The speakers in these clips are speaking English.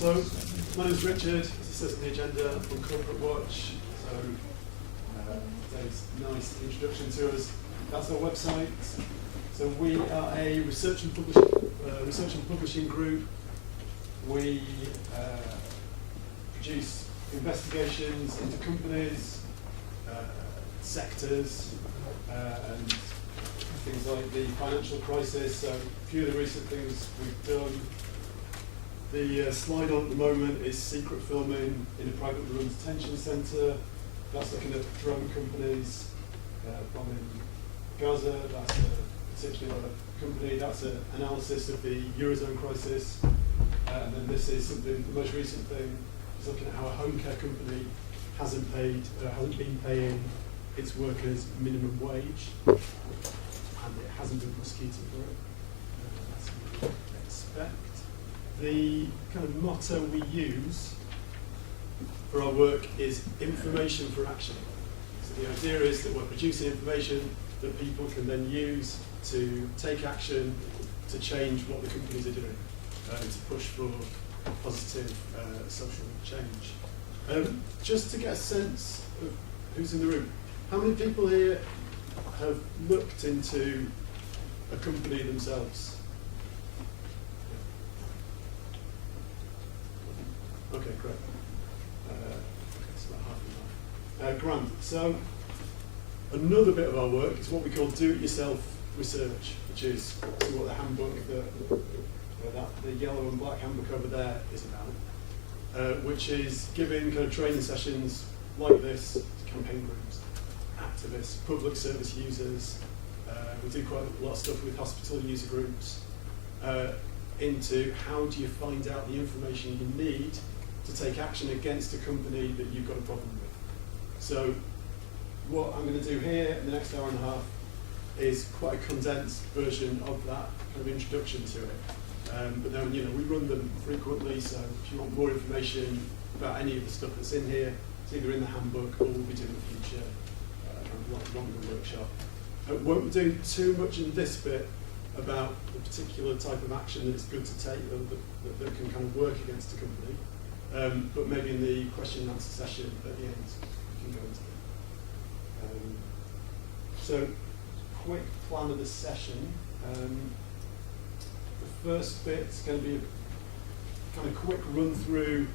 So, my name's Richard, as it says on the agenda, I'm from Corporate Watch. So, today's nice introduction to us. That's our website. So we are a research and publishing group. We produce investigations into companies, sectors, and things like the financial crisis. So a few of the recent things we've done. The slide on at the moment is secret filming in a privately run detention centre. That's looking at drone companies bombing Gaza. That's a particular company. That's an analysis of the Eurozone crisis. And then this is something, the most recent thing is looking at how a home care company hasn't been paying its workers minimum wage, and it hasn't been prosecuted for it. That's what we expect. The kind of motto we use for our work is information for action. So the idea is that we're producing information that people can then use to take action to change what the companies are doing, to push for positive social change. Just to get a sense of who's in the room, how many people here have looked into a company themselves? Okay, great. It's about half and half. Grand. So another bit of our work is what we call do-it-yourself research, which is what the handbook, the yellow and black handbook over there is about, which is giving kind of training sessions like this to campaign groups, activists, public service users. We do quite a lot of stuff with hospital user groups into how do you find out the information you need to take action against a company that you've got a problem with. So what I'm going to do here in the next hour and a half is quite a condensed version of that kind of introduction to it. But then, we run them frequently, so if you want more information about any of the stuff that's in here, it's either in the handbook or we'll be doing a future kind of longer workshop. Won't do too much in this bit about the particular type of action that it's good to take that can kind of work against a company. But maybe in the question and answer session at the end, we can go into it. So, quick plan of the session. The first bit's going to be a kind of quick run through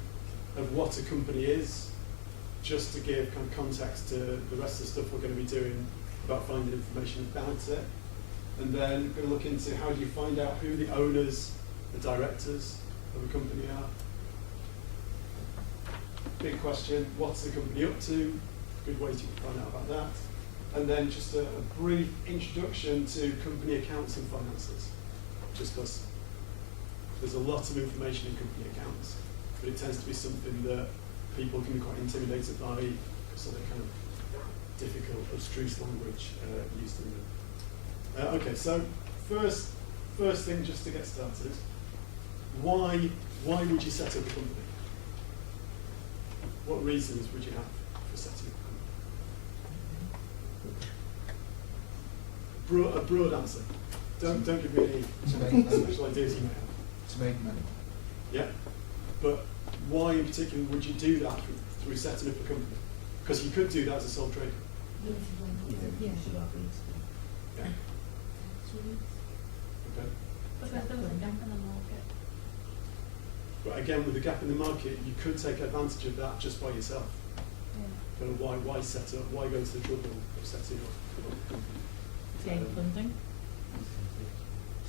of what a company is, just to give kind of context to the rest of the stuff we're going to be doing about finding information about it. And then we're going to look into how do you find out who the owners, the directors of a company are. Big question, what's the company up to? Good way to find out about that. And then just a brief introduction to company accounts and finances. Just because there's a lot of information in company accounts, but it tends to be something that people can be quite intimidated by because of the kind of difficult, abstruse language used in them. Okay, so first thing just to get started, why would you set up a company? What reasons would you have for setting up a company? A broad answer. Don't give me any special ideas you may have. To make money. Yeah, but why in particular would you do that through setting up a company? Because you could do that as a sole trader. Yeah. Yeah. Okay. But there's a gap in the market. But again, with the gap in the market, you could take advantage of that just by yourself. Yeah. Kind of why set up? Why go to the trouble of setting up a company? Gain funding.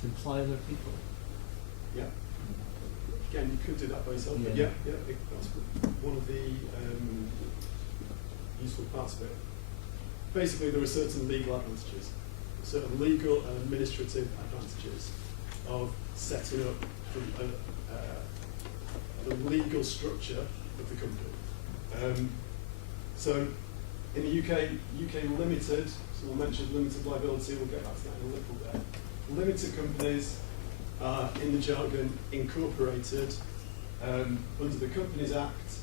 To employ other people. Yeah. Again, you could do that by yourself, but that's one of the useful parts of it. Basically, there are certain legal advantages, certain legal and administrative advantages of setting up the legal structure of the company. So, in the UK limited, so we'll mention limited liability, we'll get back to that in a little bit. Limited companies are, in the jargon, incorporated under the Companies Act,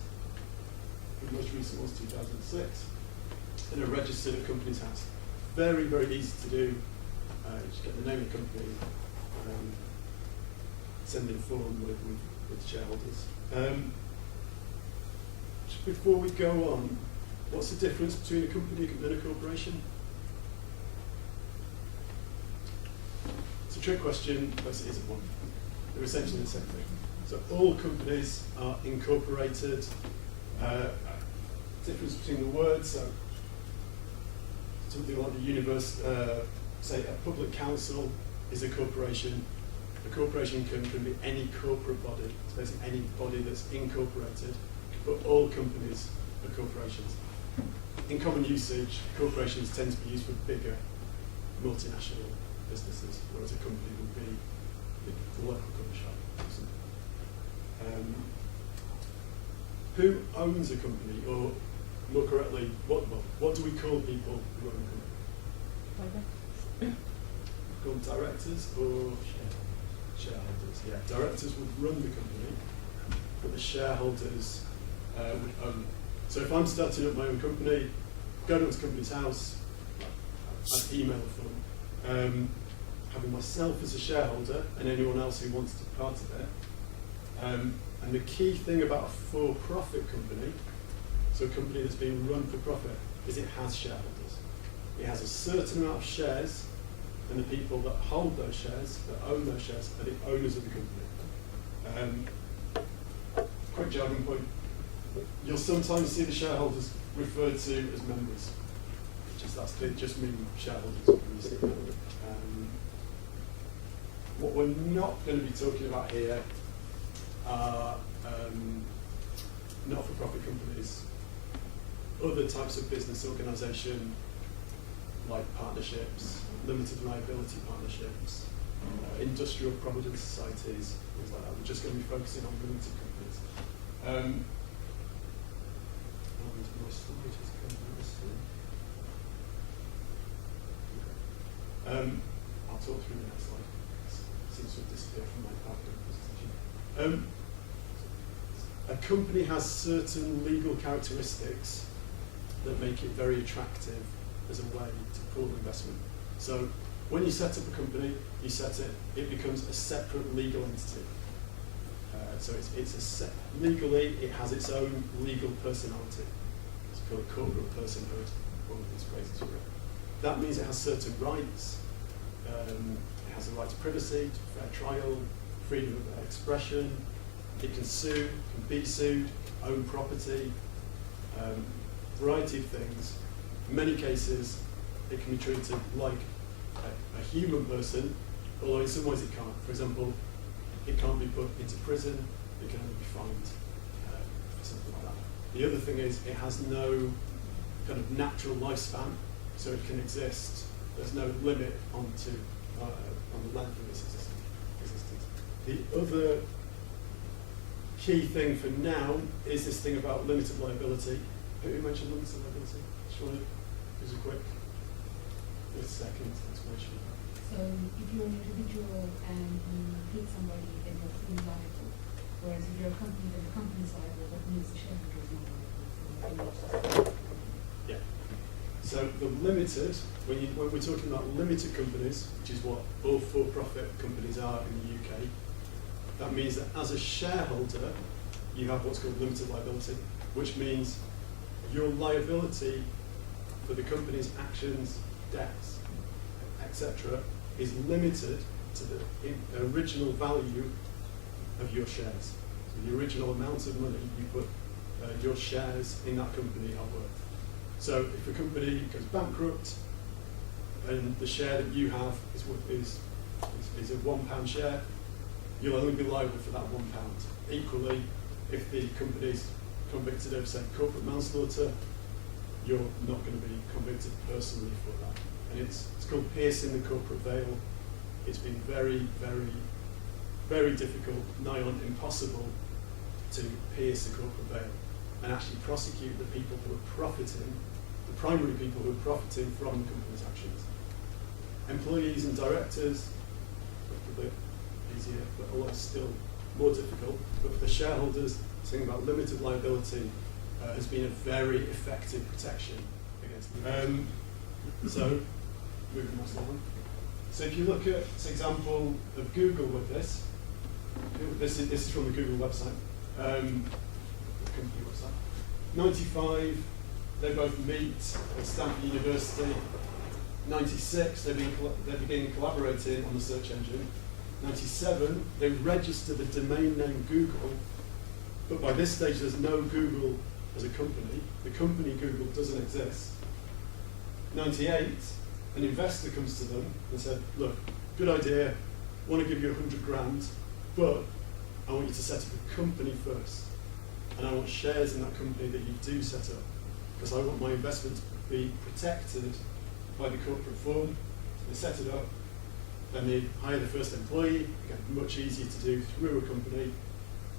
the most recent was 2006, and are registered at Companies House. Very, very easy to do. You just get the name of the company, send in a form with shareholders, Just before we go on, what's the difference between a company and a corporation? It's a trick question, but it isn't one. They're essentially the same thing. So all companies are incorporated. Difference between the words, so something like a say a public council is a corporation. A corporation can be any corporate body. It's basically any body that's incorporated, but all companies are corporations. In common usage, corporations tend to be used for bigger multinational businesses, whereas a company would be the local coffee shop. Who owns a company, or more correctly, what do we call people who own a company? Called directors or shareholders? Yeah, directors would run the company, but the shareholders would own it. So if I'm starting up my own company, go to this company's house, I'd email them, having myself as a shareholder and anyone else who wants to be part of it. And the key thing about a for-profit company, so a company that's being run for profit, is it has shareholders. It has a certain amount of shares, and the people that hold those shares, that own those shares, are the owners of the company. Quick jargon point. You'll sometimes see the shareholders referred to as members. They just mean shareholders when you see that. What we're not going to be talking about here are not-for-profit companies, other types of business organisation like partnerships, limited liability partnerships, industrial providence societies, things like that. We're just going to be focusing on limited companies. And my slide has come this thing. I'll talk through the next slide. It seems to have disappeared from my PowerPoint presentation. A company has certain legal characteristics that make it very attractive as a way to pool investment. So when you set up a company, it becomes a separate legal entity. Legally, it has its own legal personality. It's called corporate personhood, all of these phrases for it. That means it has certain rights. It has the right to privacy, to fair trial, freedom of expression. It can sue, can be sued, own property, variety of things. In many cases, it can be treated like a human person, although in some ways it can't. For example, it can't be put into prison, it can only be fined, something like that. The other thing is it has no kind of natural lifespan, so it can exist. There's no limit on the length of its existence. The other key thing for now is this thing about limited liability. Who mentioned limited liability? Just want to give us a quick 30-second explanation. So if you're an individual and you hit somebody, then you're fully liable. Whereas if you're a company, then the company's liable, but means the shareholder is not liable. Yeah. So the limited, when we're talking about limited companies, which is what all for-profit companies are in the UK, that means that as a shareholder, you have what's called limited liability, which means your liability for the company's actions, debts, etc., is limited to the original value of your shares. So the original amount of money you put your shares in that company are worth. So if a company goes bankrupt and the share that you have is a £1 share, you'll only be liable for that £1. Equally, if the company's convicted of, say, corporate manslaughter, you're not going to be convicted personally for that. And it's called piercing the corporate veil. It's been very, very, very difficult, nigh on impossible, to pierce the corporate veil and actually prosecute the people who are profiting, the primary people who are profiting from the company's actions. Employees and directors, a bit easier, but a lot still more difficult. But for the shareholders, thinking about limited liability has been a very effective protection against them. So, moving on. So if you look at this example of Google with this is from the Google website. Company, what's that? 95, they both meet at Stanford University. 96, they begin collaborating on the search engine. 97, they register the domain name Google, but by this stage there's no Google as a company. The company Google doesn't exist. 98, an investor comes to them and said, look, good idea, want to give you 100 grand, but I want you to set up a company first. And I want shares in that company that you do set up, because I want my investment to be protected by the corporate form. They set it up, then they hire the first employee, again, much easier to do through a company.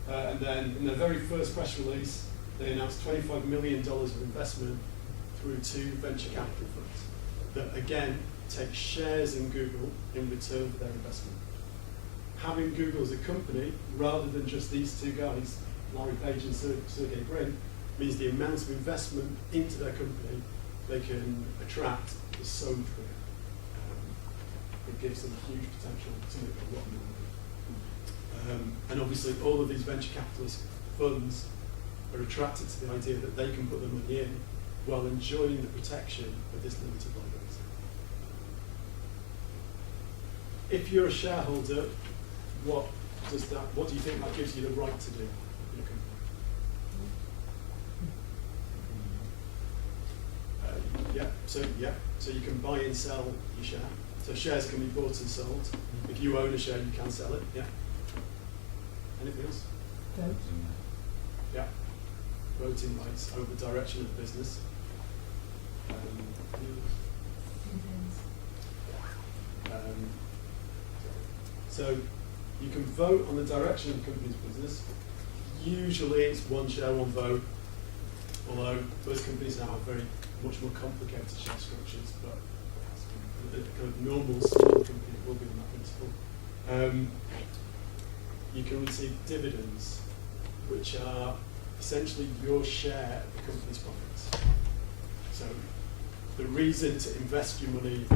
And then in their very first press release, they announced $25 million of investment through 2 venture capital funds that again take shares in Google in return for their investment. Having Google as a company, rather than just these 2 guys, Larry Page and Sergey Brin, means the amount of investment into their company they can attract is so big. It gives them huge potential to make a lot more money. And obviously all of these venture capitalist funds are attracted to the idea that they can put the money in while enjoying the protection of this limited liability. If you're a shareholder, what do you think that gives you the right to do in a company? So you can buy and sell your share. So shares can be bought and sold. If you own a share, you can sell it. Yeah. Anything else? Vote. Yeah. Voting rights over direction of the business. So you can vote on the direction of the company's business. Usually it's 1 share, 1 vote, although most companies now have very much more complicated share structures, but a kind of normal small company will be on that principle. You can receive dividends, which are essentially your share of the company's profits. So the reason to invest your money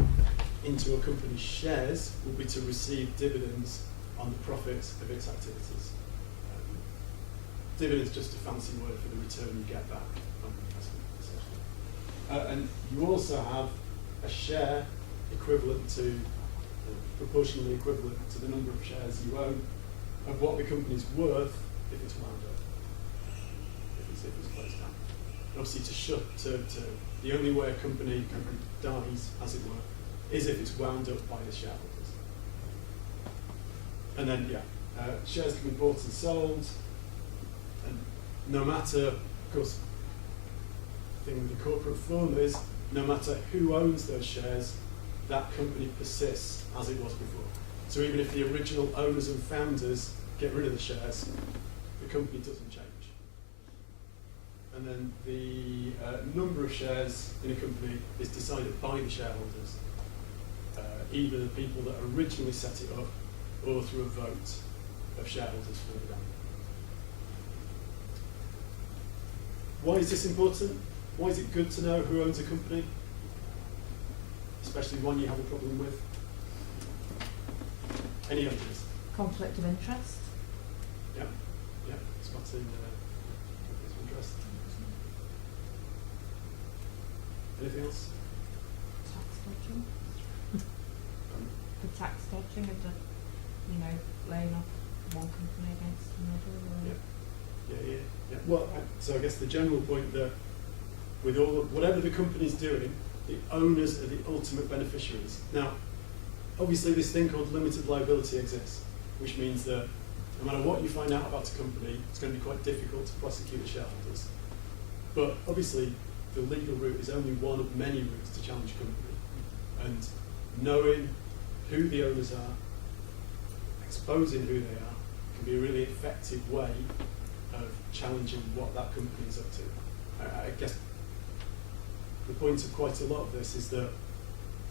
into a company's shares will be to receive dividends on the profits of its activities. Dividends is just a fancy word for the return you get back on the investment, essentially. And you also have a share equivalent to, proportionally equivalent to the number of shares you own of what the company's worth if it's wound up, if it's closed down. Obviously, the only way a company dies, as it were, is if it's wound up by the shareholders. And then, shares can be bought and sold, and no matter, of course, the thing with the corporate form is, no matter who owns those shares, that company persists as it was before. So even if the original owners and founders get rid of the shares, the company doesn't change. And then the number of shares in a company is decided by the shareholders, either the people that originally set it up or through a vote of shareholders further down. Why is this important? Why is it good to know who owns a company? Especially one you have a problem with. Any ideas? Conflict of interest. Yeah, spotting conflicts of interest. Anything else? Tax dodging. The tax dodging of the, laying off one company against another. Yeah. Well, so I guess the general point that with whatever the company's doing, the owners are the ultimate beneficiaries. Now, obviously this thing called limited liability exists, which means that no matter what you find out about a company, it's going to be quite difficult to prosecute the shareholders. But obviously, the legal route is only one of many routes to challenge a company. And knowing who the owners are, exposing who they are, can be a really effective way of challenging what that company is up to. I guess the point of quite a lot of this is that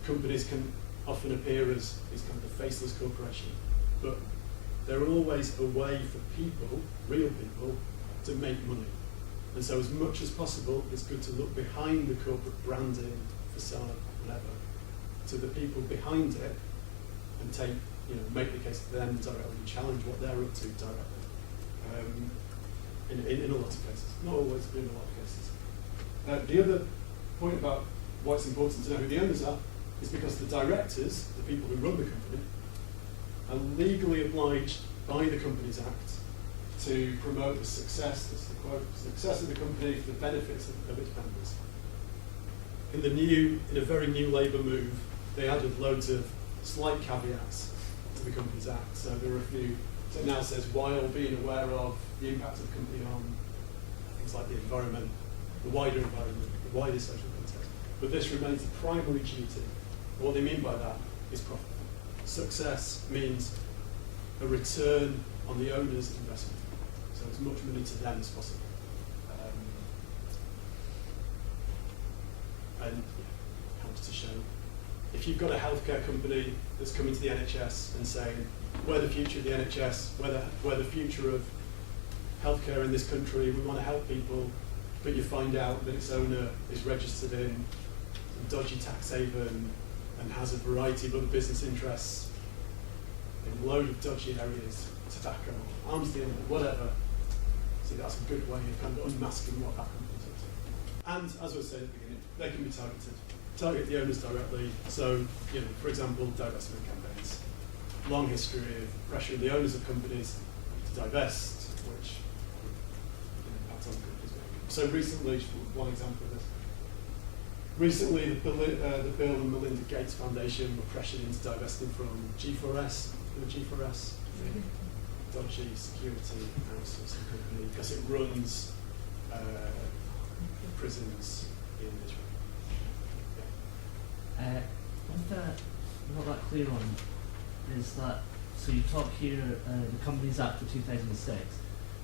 companies can often appear as kind of a faceless corporation, but they're always a way for people, real people, to make money. And so as much as possible, it's good to look behind the corporate branding, facade, whatever, to the people behind it and make the case to them directly, challenge what they're up to directly. in a lot of cases. Not always, but in a lot of cases. The other point about why it's important to know who the owners are is because the directors, the people who run the company, are legally obliged by the Companies Act to promote the success, that's the quote, success of the company for the benefits of its members. In a very new Labour move, they added loads of slight caveats to the Companies Act. So there are a few. So it now says, while being aware of the impact of the company on things like the environment, the wider environment, the wider social context. But this remains a primary duty. And what they mean by that is profit. Success means a return on the owner's investment. So as much money to them as possible. And yeah, helps to show. If you've got a healthcare company that's coming to the NHS and saying, we're the future of the NHS, we're the future of healthcare in this country, we want to help people, but you find out that its owner is registered in some dodgy tax haven and has a variety of other business interests in a load of dodgy areas, tobacco, arms dealing, whatever. So that's a good way of kind of unmasking what that company's up to. And as I was saying at the beginning, they can be targeted. Target the owners directly. So, for example, divestment campaigns. Long history of pressuring the owners of companies to divest, which impacts on companies. So recently, one example of this. Recently, the Bill and Melinda Gates Foundation were pressured into divesting from G4S. G4S, dodgy security outsourcing company, because it runs prisons in Israel. One thing I'm not that clear on is that, so you talk here, the Companies Act of 2006,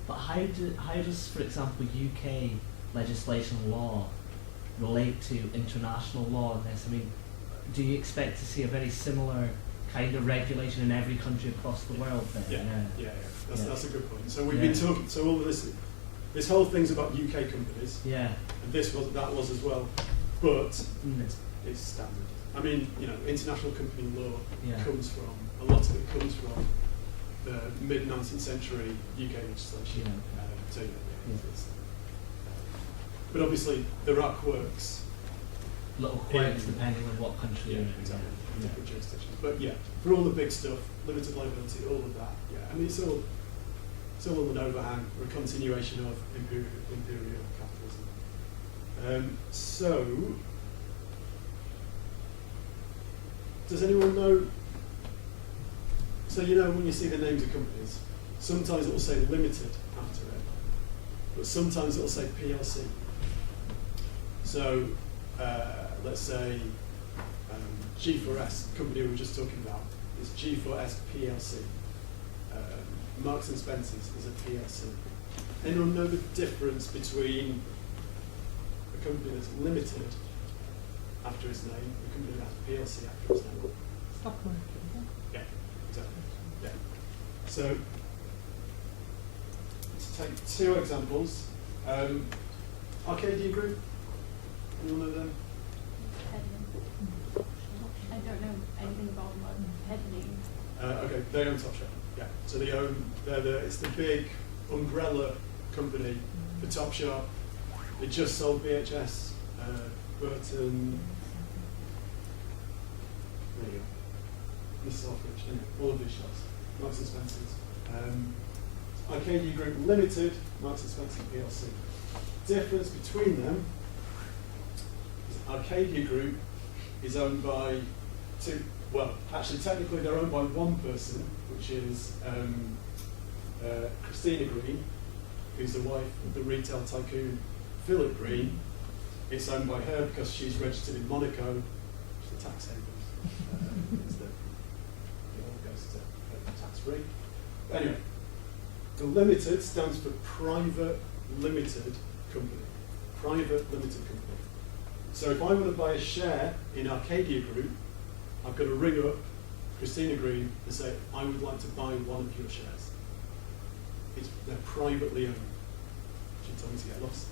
but how does, for example, UK legislation law relate to international law in this? I mean, do you expect to see a very similar kind of regulation in every country across the world then? Yeah. That's a good point. So we've been talking, so all of this whole thing's about UK companies. Yeah. And that was as well. But it's standard. I mean, international company law comes from, a lot of it comes from the mid-19th century UK legislation. But obviously there are quirks. Little quirks depending on what country you're in. Exactly. Different jurisdictions. But yeah, for all the big stuff, limited liability, all of that, I mean, it's all on an overhang, or a continuation of imperial capitalism. So, does anyone know? So when you see the names of companies, sometimes it will say limited after it, but sometimes it will say PLC. So let's say G4S, the company we were just talking about, is G4S PLC. Marks and Spencer's is a PLC. Anyone know the difference between a company that's limited after its name and a company that has PLC after its name? Stock market, yeah, exactly. Yeah. So, to take two examples, Arcadia Group, anyone know them? I don't know anything about peddling. Okay, they own Topshop. Yeah, so it's the big umbrella company for Topshop. They just sold BHS, Burton, there you go, Miss Selfridge, all of these shops, Marks and Spencer's. Arcadia Group Limited, Marks and Spencer PLC. Difference between them is Arcadia Group is owned by two, well, actually technically they're owned by one person, which is Christina Green, who's the wife of the retail tycoon Philip Green. It's owned by her because she's registered in Monaco, which is the tax haven. It all goes to tax free. But anyway, the limited stands for private limited company. Private limited company. So if I want to buy a share in Arcadia Group, I've got to ring up Christina Green and say, I would like to buy one of your shares. They're privately owned. She told me to get lost.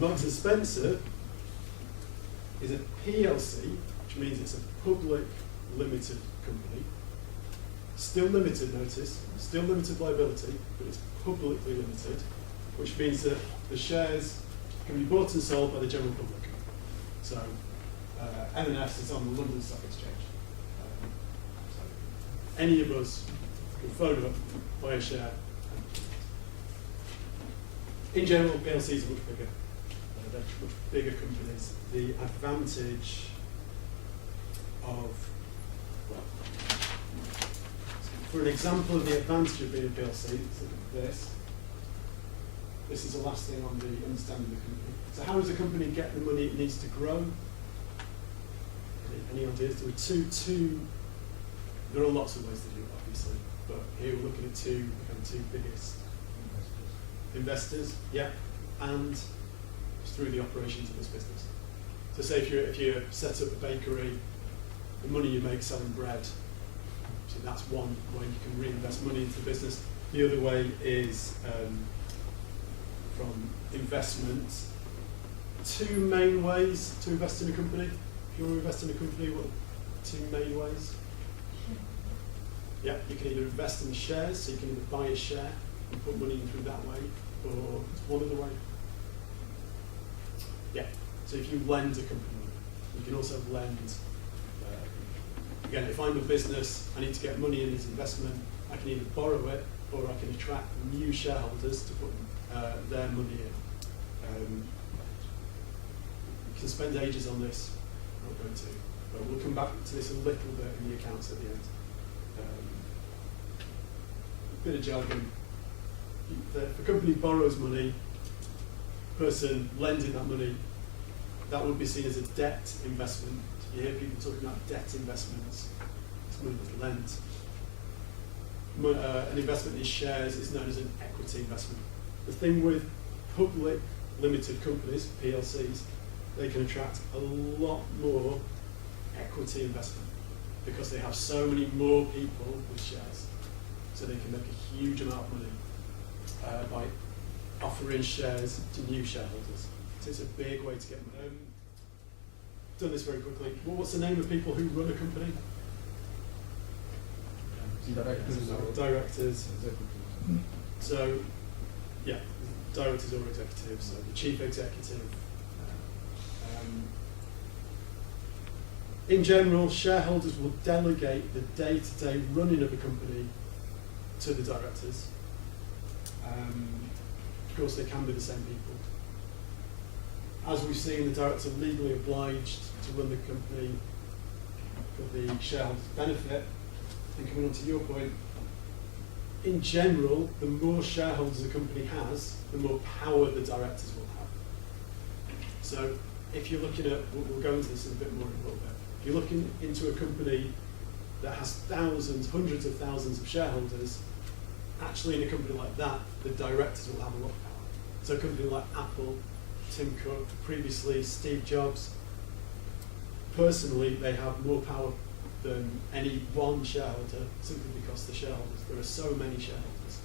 Marks and Spencer is a PLC, which means it's a public limited company. Still limited, notice, still limited liability, but it's publicly limited. which means that the shares can be bought and sold by the general public. So M&S is on the London Stock Exchange. So any of us can phone up, buy a share. In general, PLCs are much bigger. They're much bigger companies. The advantage of, well, for an example of the advantage of being a PLC, this is the last thing on the understanding the company. So how does a company get the money it needs to grow? Any ideas? There are lots of ways to do it, obviously, but here we're looking at two biggest investors, yeah, and through the operations of this business. So say if you set up a bakery, the money you make selling bread, so that's one way you can reinvest money into the business. The other way is from investment. Two main ways to invest in a company. If you want to invest in a company, what are two main ways? Yeah, you can either invest in the shares, so you can either buy a share and put money in through that way, or one other way. Yeah, so if you lend a company, you can also lend. Again, if I'm a business, I need to get money in as investment, I can either borrow it or I can attract new shareholders to put their money in. You can spend ages on this, I'm not going to, but we'll come back to this a little bit in the accounts at the end. Bit of jargon. If a company borrows money, person lending that money, that would be seen as a debt investment. You hear people talking about debt investments. It's money that's lent. An investment in shares is known as an equity investment. The thing with public limited companies, PLCs, they can attract a lot more equity investment because they have so many more people with shares. So they can make a huge amount of money by offering shares to new shareholders. So it's a big way to get money. Done this very quickly. What's the name of people who run a company? Directors. So, yeah, directors or executives. So the chief executive. In general, shareholders will delegate the day-to-day running of a company to the directors. Of course, they can be the same people. As we've seen, the directors are legally obliged to run the company for the shareholders' benefit. And coming on to your point, in general, the more shareholders a company has, the more power the directors will have. So if you're looking at, we'll go into this in a bit more in a little bit, if you're looking into a company that has thousands, hundreds of thousands of shareholders, actually in a company like that, the directors will have a lot of power. So a company like Apple, Tim Cook, previously Steve Jobs, personally they have more power than any one shareholder simply because the shareholders, there are so many shareholders,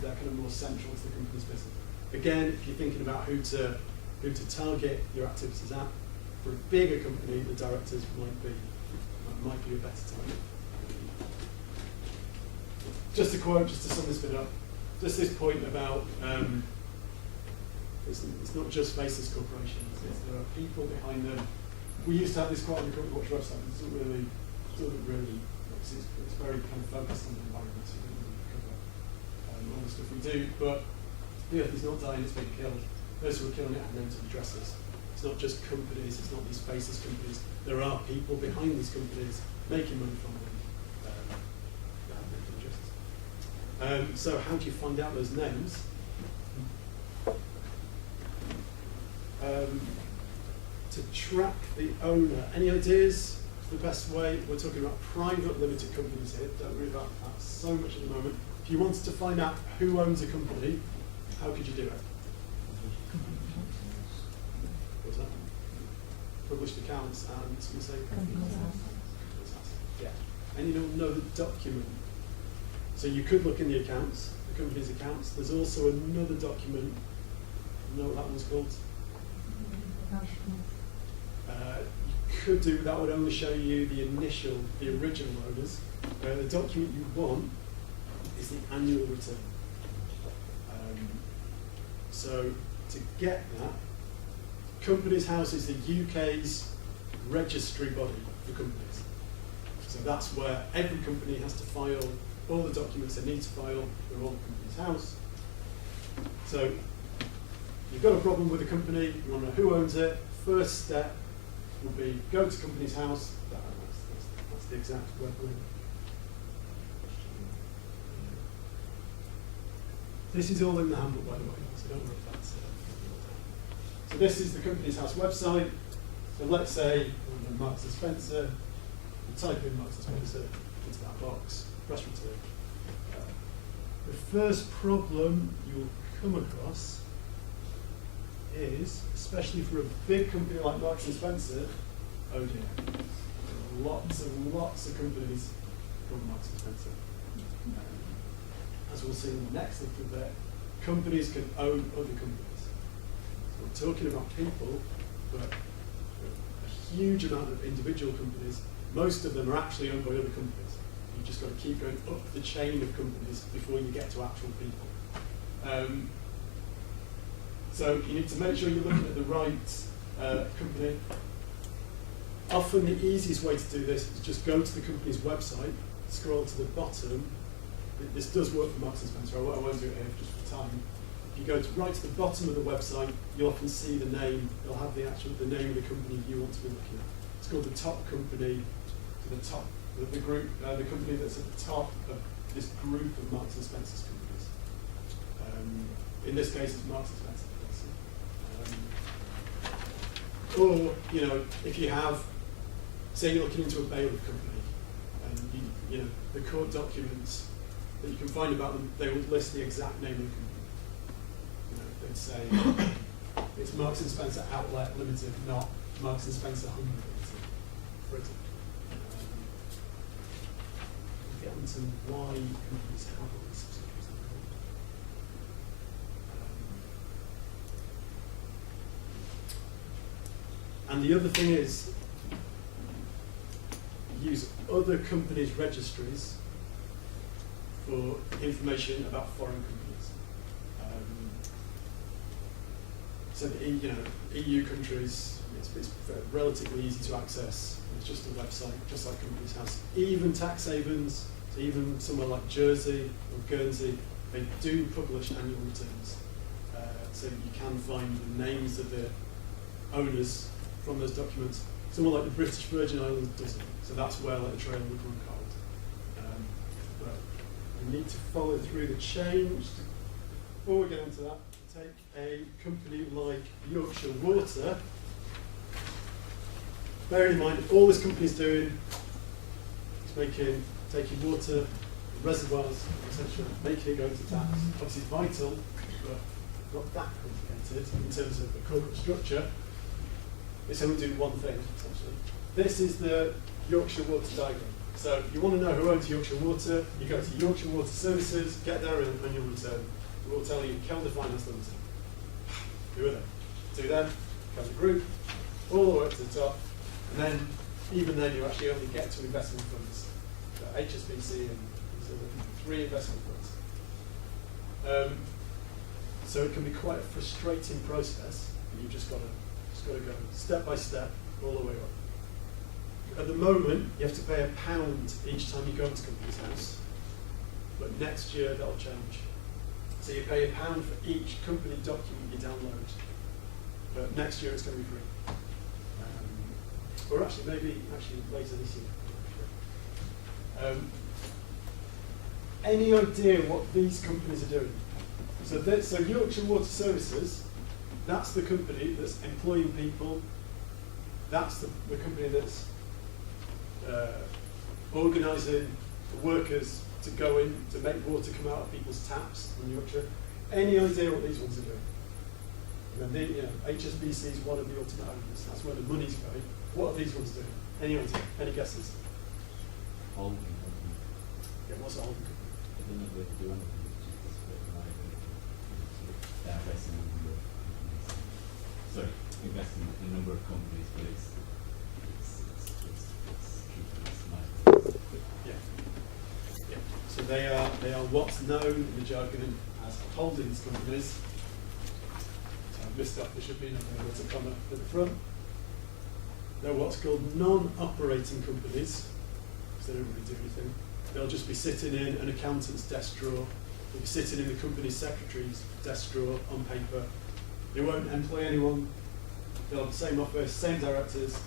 they're kind of more central to the company's business. Again, if you're thinking about who to target your activities at, for a bigger company, the directors might be a better target. Just a quote, just to sum this bit up, just this point about it's not just faceless corporations, there are people behind them. We used to have this quote on the Company Watch website, but it doesn't really it's very kind of focused on the environment, so it doesn't really cover all the stuff we do, but the earth is not dying, it's being killed. Those who are killing it have names and addresses. It's not just companies, it's not these faceless companies. There are people behind these companies making money from them that have names and addresses. So how do you find out those names? To track the owner. Any ideas? The best way? We're talking about private limited companies here. Don't worry about that so much at the moment. If you wanted to find out who owns a company, how could you do it? What's that? Published accounts and you say yeah. And you don't know the document. So you could look in the accounts, the company's accounts. There's also another document. You know what that one's called? You could do, that would only show you the original owners. The document you want is the annual return. So to get that, Companies House is the UK's registry body for companies. So that's where every company has to file all the documents they need to file. They're all Companies House. So you've got a problem with a company, you want to know who owns it. First step will be go to Companies House. That's the exact web link. This is all in the handbook, by the way, so don't worry if that's so this is the Companies House website. So let's say Marks and Spencer, you type in Marks and Spencer into that box, press return. The first problem you'll come across is, especially for a big company like Marks and Spencer, oh dear, lots and lots of companies called Marks and Spencer. As we'll see in the next little bit, companies can own other companies. So we're talking about people, but a huge amount of individual companies, most of them are actually owned by other companies. You've just got to keep going up the chain of companies before you get to actual people. So you need to make sure you're looking at the right company. Often the easiest way to do this is just go to the company's website, scroll to the bottom. This does work for Marks and Spencer, I won't do it here just for time. If you go right to the bottom of the website, you'll often see the name, it'll have the name of the company you want to be looking at. It's called the top company, the company that's at the top of this group of Marks and Spencer's companies. In this case, it's Marks and Spencer. Or, if you have, say you're looking into a bailiff company, and the court documents that you can find about them, they will list the exact name of the company. They'd say it's Marks and Spencer Outlet Limited, not Marks and Spencer Home Limited, for example. We'll get into why companies have all these subsidiaries. And the other thing is, use other companies' registries for information about foreign companies. So the EU countries, it's relatively easy to access. It's just a website, just like Companies House. Even tax havens, so even somewhere like Jersey or Guernsey, they do publish annual returns. So you can find the names of the owners from those documents. Somewhere like the British Virgin Islands doesn't. So that's where the trail would run cold. But we need to follow through the change. Before we get onto that, take a company like Yorkshire Water. Bear in mind, all this company is doing is taking water, reservoirs, etc., making it go into taps. Obviously vital, but not that complicated in terms of the corporate structure. It's only doing one thing, essentially. This is the Yorkshire Water diagram. So if you want to know who owns Yorkshire Water, you go to Yorkshire Water Services, get their annual return. It will tell you Calder Finance Limited. Who are they? Do them, Calder Group, all the way up to the top. And then, even then, you actually only get to investment funds. So HSBC and so 3 investment funds. So it can be quite a frustrating process. You've just got to go step by step all the way up. At the moment, you have to pay £1 each time you go into Companies House, but next year that'll change. So you pay £1 for each company document you download, but next year it's going to be free. Or maybe later this year. Any idea what these companies are doing? So Yorkshire Water Services, that's the company that's employing people. That's the company that's organising the workers to go in to make water come out of people's taps in Yorkshire. Any idea what these ones are doing? And then HSBC is one of the ultimate owners. That's where the money's going. What are these ones doing? Any idea? Any guesses? Holding company. Yeah, what's a holding company? I don't know if they do anything. They're investing in a number of companies. Sorry, investing in a number of companies, but it's keeping us nice. Yeah. So they are what's known in the jargon as holdings companies. I've missed that. There should be nothing but a comma at the front. They're what's called non-operating companies, because they don't really do anything. They'll just be sitting in an accountant's desk drawer. They'll be sitting in the company secretary's desk drawer on paper. They won't employ anyone. They'll have the same office, same directors,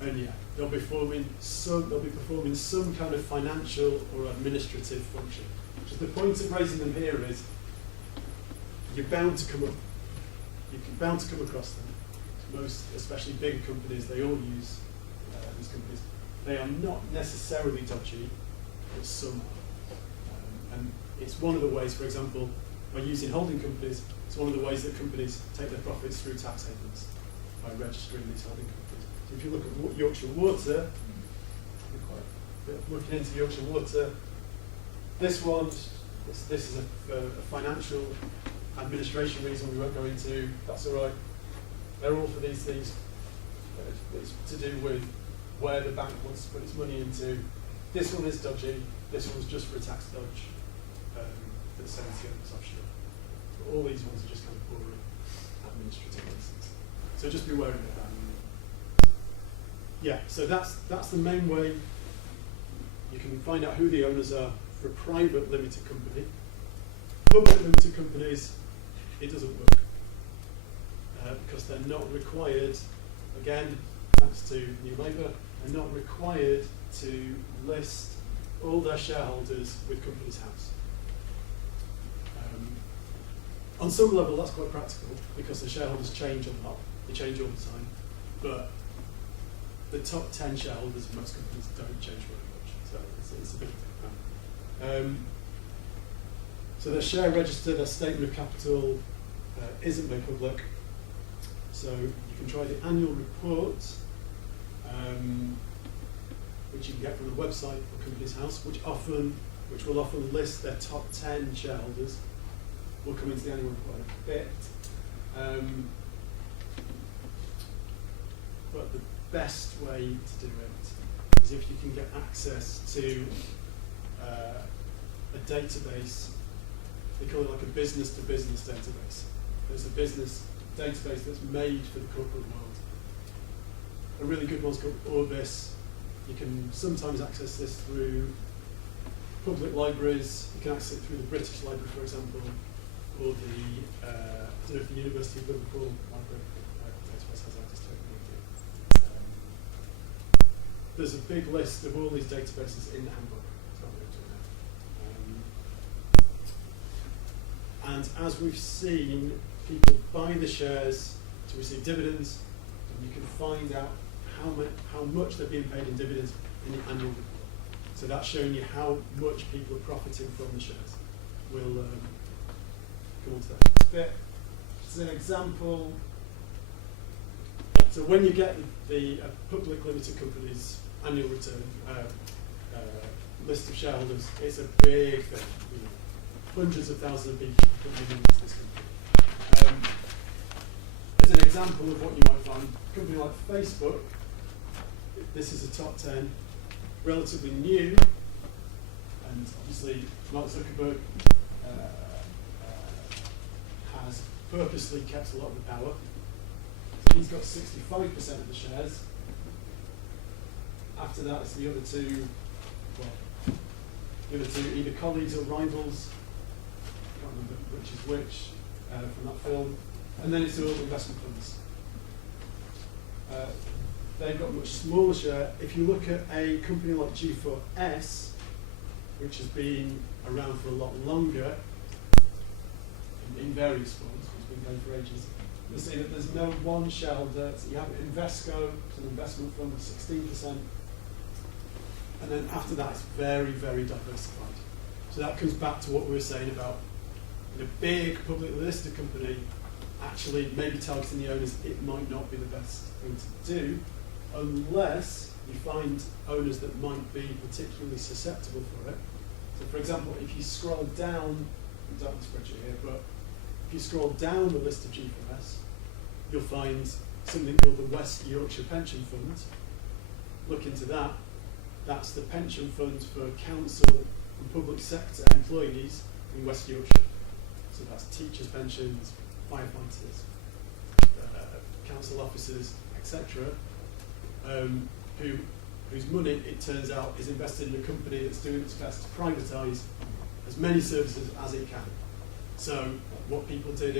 and yeah, they'll be performing some kind of financial or administrative function. Just the point of raising them here is you're bound to come across them. Most, especially bigger companies, they all use these companies. They are not necessarily dodgy, but some are. And it's one of the ways, for example, by using holding companies, it's one of the ways that companies take their profits through tax havens, by registering these holding companies. So if you look at Yorkshire Water, looking into Yorkshire Water, this is a financial administration reason we won't go into. That's all right. They're all for these things. It's to do with where the bank wants to put its money into. This one is dodgy. This one's just for a tax dodge that sends it's offshore. But all these ones are just kind of boring administrative reasons. So just be wary of that. Yeah, so that's the main way you can find out who the owners are for a private limited company. Public limited companies, it doesn't work because they're not required, again, thanks to New Labour, they're not required to list all their shareholders with Companies House. On some level, that's quite practical because the shareholders change a lot, they change all the time, but the top 10 shareholders of most companies don't change very much, so it's a bit different. So their share register, their statement of capital isn't made public. So you can try the annual report, which you can get from the website for Companies House, which will often list their top 10 shareholders. We'll come into the annual report in a bit. But the best way to do it is if you can get access to a database. They call it like a business-to-business database. There's a business database that's made for the corporate world. A really good one's called Orbis. You can sometimes access this through public libraries. You can access it through the British Library, for example, or the, I don't know if the University of Liverpool library database has access to it. There's a big list of all these databases in the handbook. And as we've seen, people buy the shares to receive dividends, and you can find out how much they're being paid in dividends in the annual report. So that's showing you how much people are profiting from the shares. We'll come on to that bit. As an example, so when you get the public limited company's annual return list of shareholders, it's a big thing. You know, hundreds of thousands of people putting into this company. As an example of what you might find, a company like Facebook, this is a top 10, relatively new, and obviously Mark Zuckerberg has purposely kept a lot of the power. So he's got 65% of the shares. After that, it's the other two, either colleagues or rivals. I can't remember which is which from that film. And then it's all investment funds. They've got a much smaller share. If you look at a company like G4S, which has been around for a lot longer, in various forms, it's been going for ages, you'll see that there's no one shareholder. So you have Invesco, it's an investment fund with 16%. And then after that, it's very, very diversified. So that comes back to what we were saying about in a big publicly listed company, actually maybe targeting the owners, it might not be the best thing to do, unless you find owners that might be particularly susceptible for it. So for example, if you scroll down, I don't have the spreadsheet here, but if you scroll down the list of G4S, you'll find something called the West Yorkshire Pension Fund. Look into that. That's the pension fund for council and public sector employees in West Yorkshire. So that's teachers' pensions, firefighters, capital officers, etc., whose money, it turns out, is invested in a company that's doing its best to privatise as many services as it can. So what people did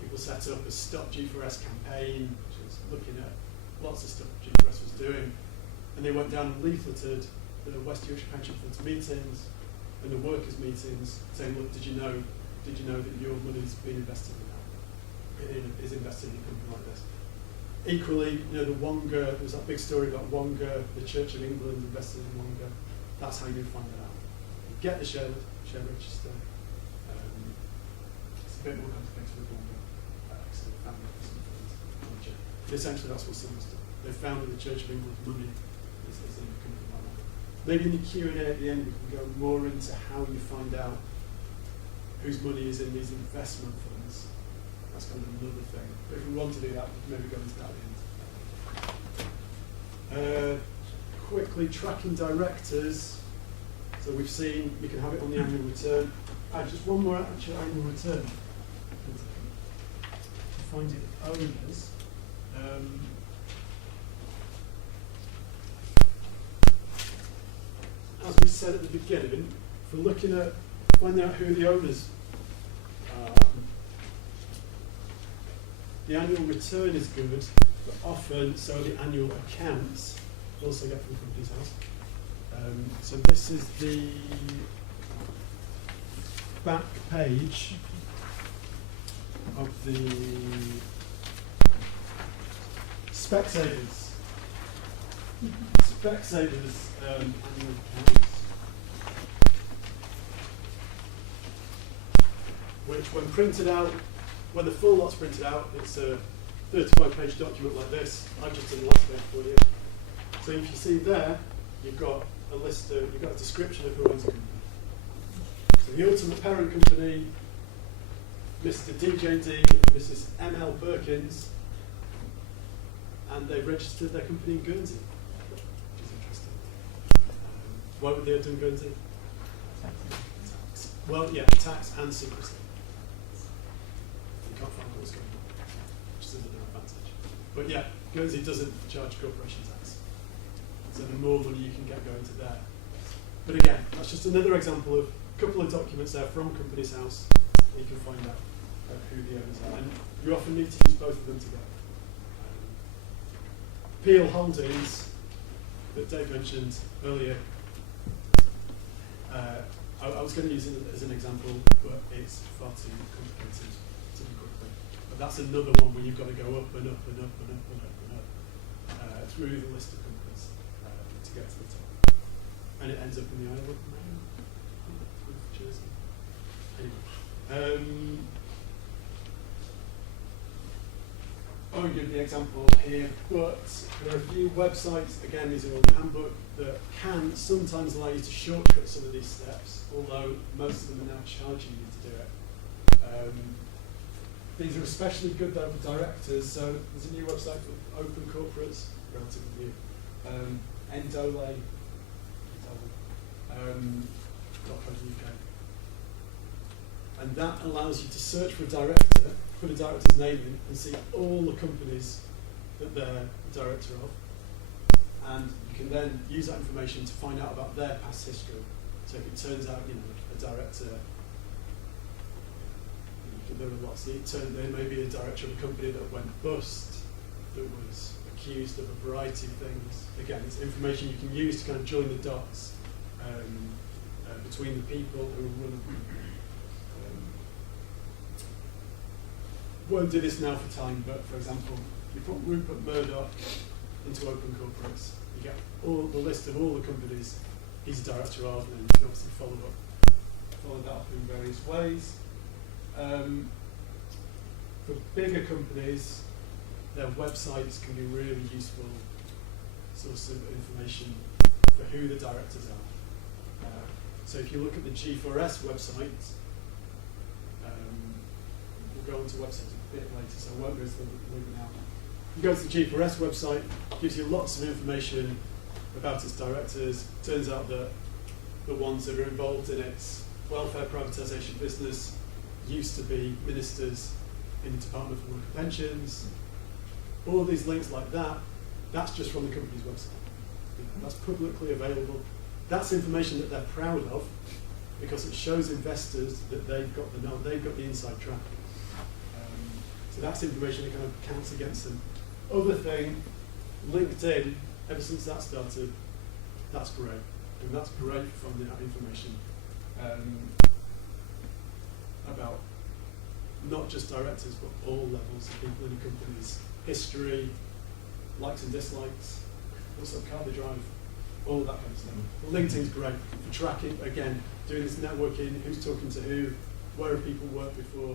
people set up a Stop G4S campaign, which was looking at lots of stuff G4S was doing, and they went down and leafleted the West Yorkshire Pension Funds meetings and the workers' meetings, saying, look, did you know that your money's been invested in that? Is invested in a company like this. Equally, the Wonga, there was that big story about Wonga, the Church of England invested in Wonga. That's how you find that out. You get the share register. It's a bit more complicated with Wonga. So family office and funds manager. But essentially, that's what someone's done. They found that the Church of England's money is in a company like that. Maybe in the Q&A at the end, we can go more into how you find out whose money is in these investment funds. That's kind of another thing. But if we want to do that, we can maybe go into that at the end. Quickly, tracking directors. So we've seen you can have it on the annual return. Just one more actual annual return. Finding owners. As we said at the beginning, if we're looking at finding out who the owners are, the annual return is good, but often so the annual accounts also get from Companies House. So this is the back page of the Specsavers annual accounts, which when printed out, when the full lot's printed out, it's a 35-page document like this. I've just done the last page for you. So if you see there, you've got a description of who owns the company. So the ultimate parent company, Mr. DJD and Mrs. M.L. Perkins, and they've registered their company in Guernsey, which is interesting. Why would they have done Guernsey? Tax. Well, yeah, tax and secrecy. You can't find out what's going on, which is another advantage. But yeah, Guernsey doesn't charge corporation tax. So the more money you can get going to there. But again, that's just another example of a couple of documents there from Companies House that you can find out who the owners are. And you often need to use both of them together. Peel Holdings, that Dave mentioned earlier, I was going to use it as an example, but it's far too complicated to do quickly. But that's another one where you've got to go up and up and up and up and up and up through the list of companies to get to the top. And it ends up in the Isle of Man, Jersey. Anyway. I won't give the example here, but there are a few websites, again these are all in the handbook, that can sometimes allow you to shortcut some of these steps, although most of them are now charging you to do it. These are especially good though for directors, so there's a new website for open corporates, relatively new, endole.co.uk. And that allows you to search for a director, put a director's name in, and see all the companies that they're the director of. And you can then use that information to find out about their past history. So if it turns out, a director, there are lots. There may be a director of a company that went bust, that was accused of a variety of things. Again, it's information you can use to kind of join the dots between the people who run. Won't do this now for time, but for example, you put Rupert Murdoch into open corporates, you get all the list of all the companies he's a director of, and you can obviously follow that up in various ways. For bigger companies, their websites can be really useful source of information for who the directors are. So if you look at the G4S website, we'll go onto websites a bit later, so I won't go to the link now. You go to the G4S website, it gives you lots of information about its directors. Turns out that the ones that are involved in its welfare privatisation business used to be ministers in the Department for Work and Pensions. All these links like that, that's just from the company's website. You know, that's publicly available. That's information that they're proud of because it shows investors that they've got the inside track. So that's information that kind of counts against them. Other thing, LinkedIn, ever since that started, that's great. And that's great for finding out information about not just directors, but all levels of people in a company's history, likes and dislikes, what sort of car they drive, all of that kind of stuff. LinkedIn's great for tracking, again, doing this networking, who's talking to who, where have people worked before.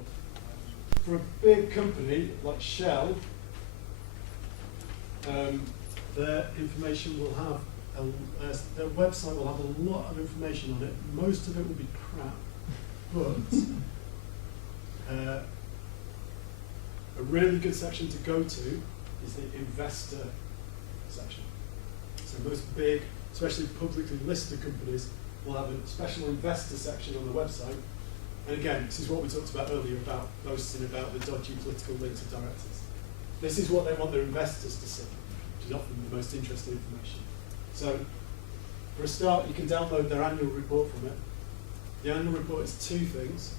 For a big company like Shell, their information will have, their website will have a lot of information on it. Most of it will be crap, but a really good section to go to is the investor section. So most big, especially publicly listed companies, will have a special investor section on the website. And again, this is what we talked about earlier about boasting about the dodgy political links of directors. This is what they want their investors to see, which is often the most interesting information. So, for a start, you can download their annual report from it. The annual report is two things.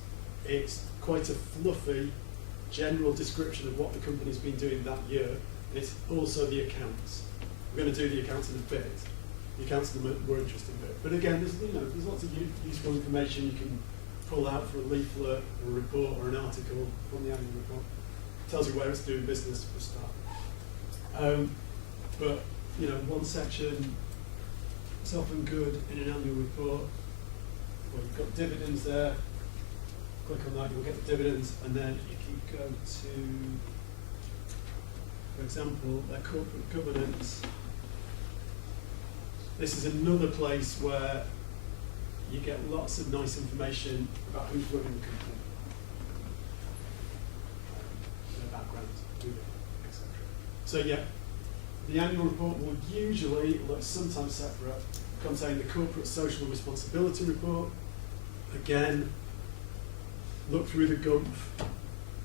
It's quite a fluffy, general description of what the company's been doing that year, and it's also the accounts. We're going to do the accounts in a bit. The accounts are the more interesting bit. But again, there's lots of useful information you can pull out for a leaflet or a report or an article from the annual report. It tells you where it's doing business for a start. But one section is often good in an annual report. Well, you've got dividends there. Click on that, you'll get the dividends, and then if you go to, for example, their corporate governance, this is another place where you get lots of nice information about who's running the company, their background, etc. So yeah, the annual report will usually, although it's sometimes separate, contain the corporate social responsibility report. Again, look through the gump.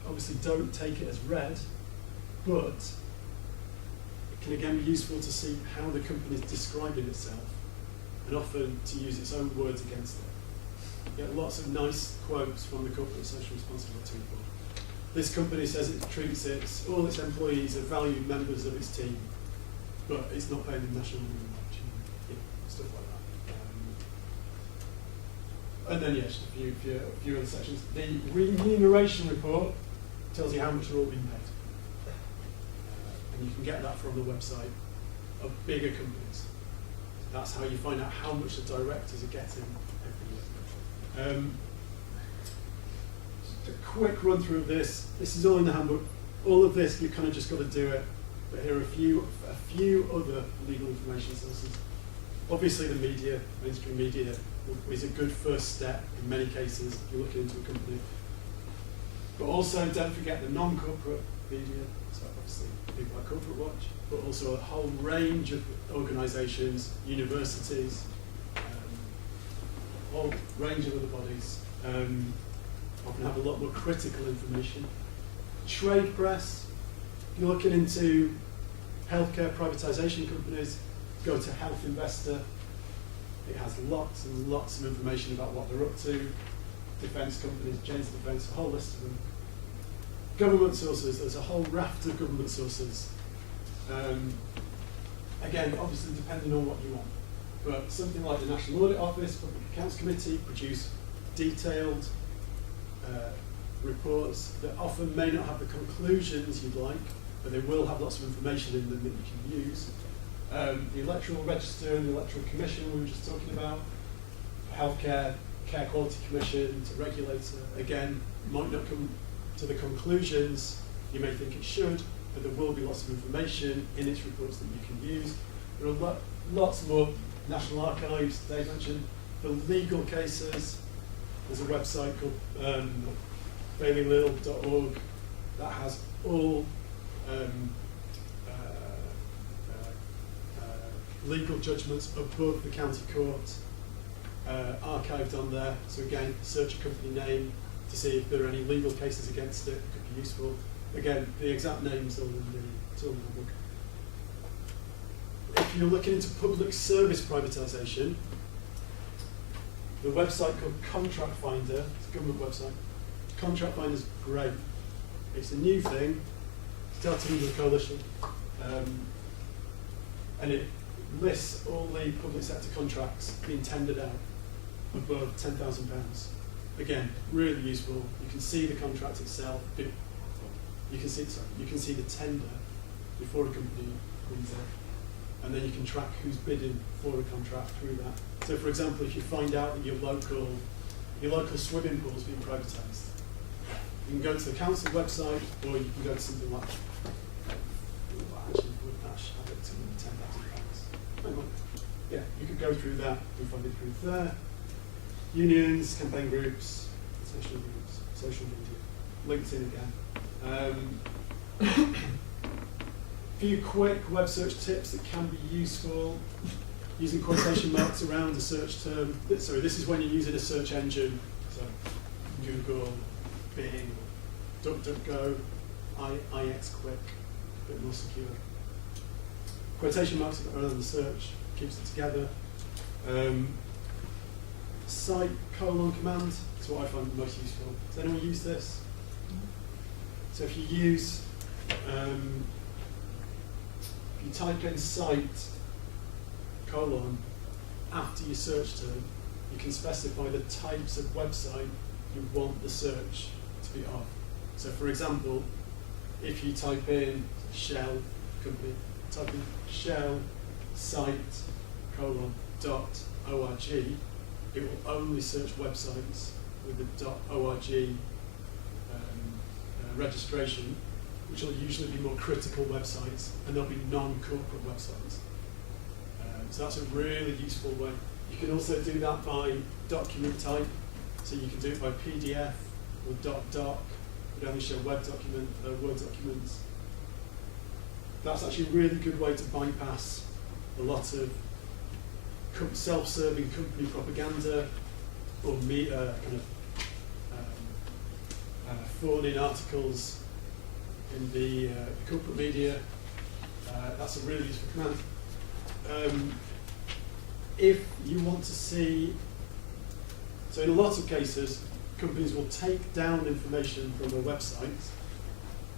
Obviously don't take it as read, but it can again be useful to see how the company is describing itself, and often to use its own words against it. You get lots of nice quotes from the corporate social responsibility report. This company says it treats all its employees as valued members of its team, but it's not paying them national minimum wage, stuff like that. And then yes, a few other sections. The remuneration report tells you how much they're all being paid. And you can get that from the website of bigger companies. That's how you find out how much the directors are getting every year. Just a quick run through of this. This is all in the handbook. All of this, you've kind of just got to do it. But here are a few other legal information sources. Obviously the media, mainstream media, is a good first step in many cases if you're looking into a company. But also don't forget the non-corporate media, so obviously people like Corporate Watch, but also a whole range of organisations, universities, a whole range of other bodies, often have a lot more critical information. Trade press, if you're looking into healthcare privatisation companies, go to Health Investor. It has lots and lots of information about what they're up to. Defence companies, Jane's Defence, a whole list of them. Government sources, there's a whole raft of government sources. Again, obviously depending on what you want. But something like the National Audit Office, Public Accounts Committee produce detailed reports that often may not have the conclusions you'd like, but they will have lots of information in them that you can use. The Electoral Register and the Electoral Commission we were just talking about, Healthcare Care Quality Commission, to regulator, again, might not come to the conclusions you may think it should, but there will be lots of information in its reports that you can use. There are lots more. National Archives, Dave mentioned. For legal cases, there's a website called baileylil.org that has all legal judgments above the county court archived on there. So again, search a company name to see if there are any legal cases against it that could useful. Again, the exact names all in the book. If you're looking into public service privatisation, the website called Contract Finder, it's a government website. Contract Finder is great. It's a new thing, started under the coalition, and it lists all the public sector contracts being tendered out above £10,000. Again, really useful. You can see the contract itself. You can see the tender before a company wins it, and then you can track who's bidding for a contract through that. So, for example, if you find out that your local swimming pool is being privatised, you can go to the council website, or you can go to something like, actually, would that have it to £10,000? Yeah, you could go through that and find it through there. Unions, campaign groups, social media, LinkedIn again. Few quick web search tips that can be useful. Using quotation marks around a search term. Sorry, this is when you're using a search engine. So Google, Bing, DuckDuckGo, IX Quick, a bit more secure. Quotation marks around the search keeps it together. Cite : command is what I find most useful. Does anyone use this? So if you use, if you type in cite : after your search term, you can specify the types of website you want the search to be of. So for example, if you type in Shell company, type in Shell site : .org, it will only search websites with the .org registration, which will usually be more critical websites, and they'll be non-corporate websites. So that's a really useful way. You can also do that by document type, so you can do it by PDF or .doc. It only show Word documents. That's actually a really good way to bypass a lot of self-serving company propaganda or fawning articles in the corporate media. That's a really useful command. If you want to see, so in a lot of cases, companies will take down information from a website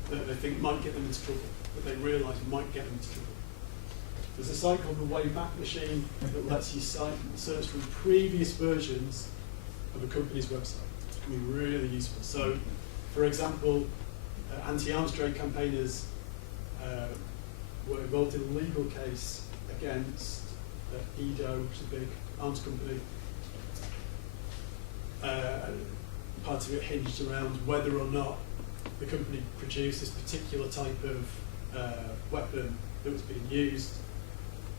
that they think might get them into trouble, that they realise might get them into trouble. There's a site called the Wayback Machine that lets you search through previous versions of a company's website. It can be really useful. So, for example, anti-arms trade campaigners were involved in a legal case against Edo, which is a big arms company. Part of it hinged around whether or not the company produced this particular type of weapon that was being used.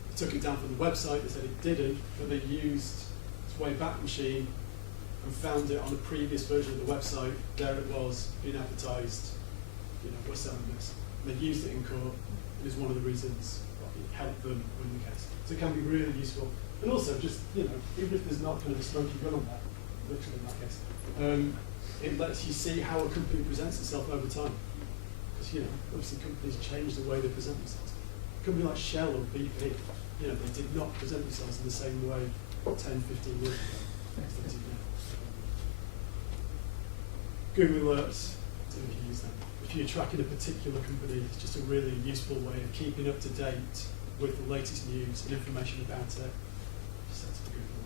They took it down from the website, they said it didn't, but they used this Wayback Machine and found it on a previous version of the website. There it was, being advertised, we're selling this. And they used it in court, and it's one of the reasons it helped them win the case. So it can be really useful. And also, just, even if there's not kind of a smoky gun on that, literally in that case, it lets you see how a company presents itself over time. Because, obviously companies change the way they present themselves. A company like Shell or BP, they did not present themselves in the same way 10, 15 years ago. Google Alerts, if you use them. If you're tracking a particular company, it's just a really useful way of keeping up to date with the latest news and information about it. Just set up a Google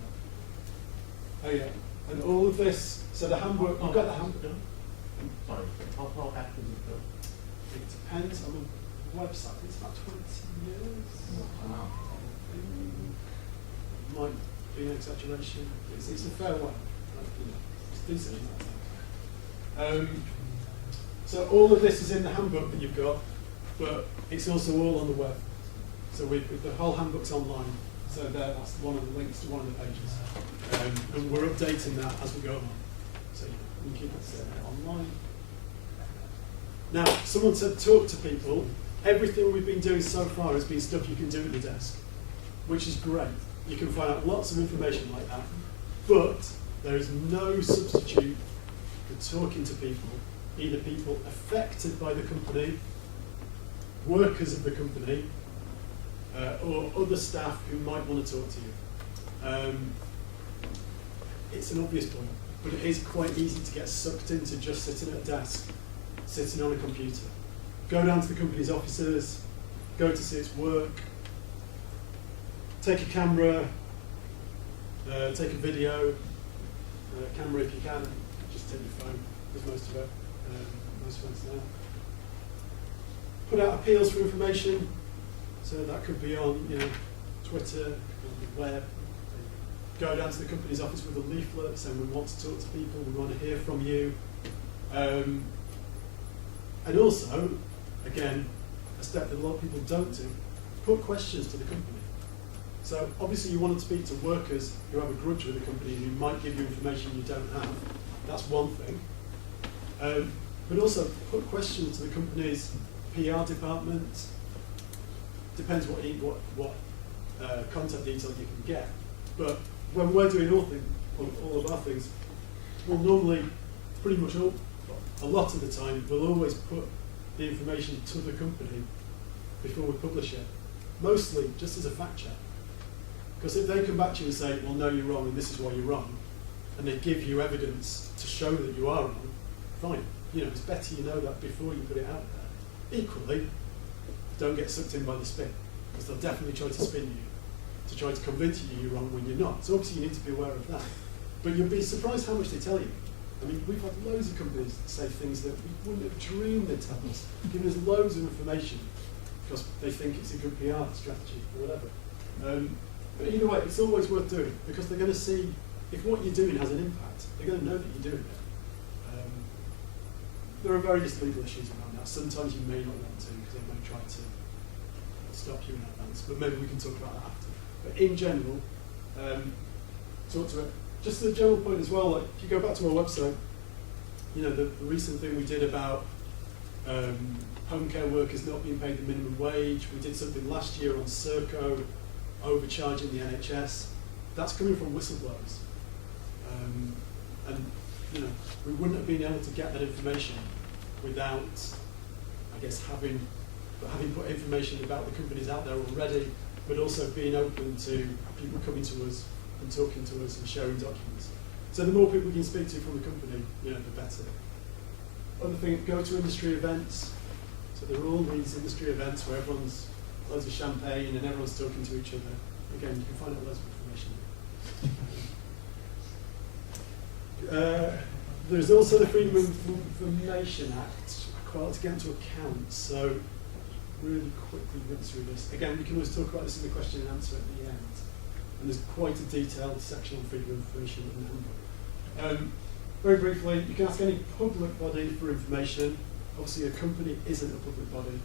Alert. Oh yeah, and all of this, so the handbook, you've got the handbook. Sorry, how active is it? It depends on the website. It's about 20 years. Wow. Might be an exaggeration. It's a fair one. It's decent. So all of this is in the handbook that you've got, but it's also all on the web. So the whole handbook's online. So that's one of the links to one of the pages. And we're updating that as we go along. So you can keep it online. Now, someone said talk to people. Everything we've been doing so far has been stuff you can do at the desk, which is great. You can find out lots of information like that. But there is no substitute for talking to people either people affected by the company, workers of the company, or other staff who might want to talk to you. It's an obvious point, but it is quite easy to get sucked into just sitting at a desk, sitting on a computer. Go down to the company's offices, go to see its work, take a camera, take a video, camera if you can, just take your phone, there's most of it, most phones now. Put out appeals for information, so that could be on Twitter, on the web. Go down to the company's office with a leaflet saying we want to talk to people, we want to hear from you. And also, again, a step that a lot of people don't do, put questions to the company. So obviously you want to speak to workers who have a grudge with the company who might give you information you don't have. That's one thing. But also put questions to the company's PR department. Depends what contact detail you can get. But when we're doing all of our things, we'll normally, pretty much a lot of the time, we'll always put the information to the company before we publish it. Mostly just as a fact check. Because if they come back to you and say, well, no, you're wrong, and this is why you're wrong, and they give you evidence to show that you are wrong, fine. It's better you know that before you put it out there. Equally, don't get sucked in by the spin, because they'll definitely try to spin you, to try to convince you you're wrong when you're not. So obviously you need to be aware of that. But you'll be surprised how much they tell you. I mean, we've had loads of companies that say things that we wouldn't have dreamed they'd tell us, giving us loads of information, because they think it's a good PR strategy or whatever. But either way, it's always worth doing, because they're going to see if what you're doing has an impact. They're going to know that you're doing it. There are various legal issues around that. Sometimes you may not want to, because they may try to stop you in advance, but maybe we can talk about that after. But in general, talk to it. Just the general point as well, like if you go back to our website, the recent thing we did about home care workers not being paid the minimum wage. We did something last year on Serco, overcharging the NHS. That's coming from whistleblowers. And we wouldn't have been able to get that information without, I guess, having put information about the companies out there already, but also being open to people coming to us and talking to us and sharing documents. So the more people we can speak to from the company, the better. Other thing, go to industry events. So there are all these industry events where everyone's loads of champagne and everyone's talking to each other. Again, you can find out loads of information. There's also the Freedom of Information Act, quite like to get into account. So really quickly run through this. Again, we can always talk about this in the question and answer at the end. And there's quite a detailed section on freedom of information in the handbook. Very briefly, you can ask any public body for information. Obviously, a company isn't a public body,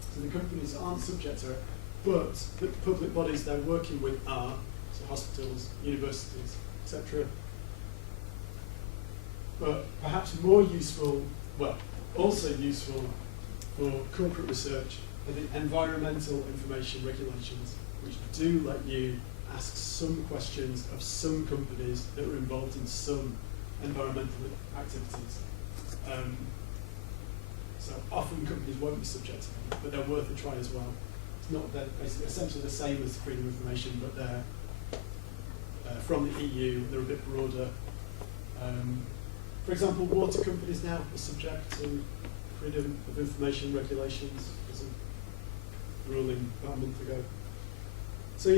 so the companies aren't subject to it, but the public bodies they're working with are, so hospitals, universities, etc. But perhaps more useful, also useful for corporate research are the environmental information regulations, which do let you ask some questions of some companies that are involved in some environmental activities. So often companies won't be subject to them, but they're worth a try as well. It's not they're essentially the same as freedom of information, but they're from the EU. They're a bit broader. For example, water companies now are subject to freedom of information regulations. There's a ruling about a month ago. So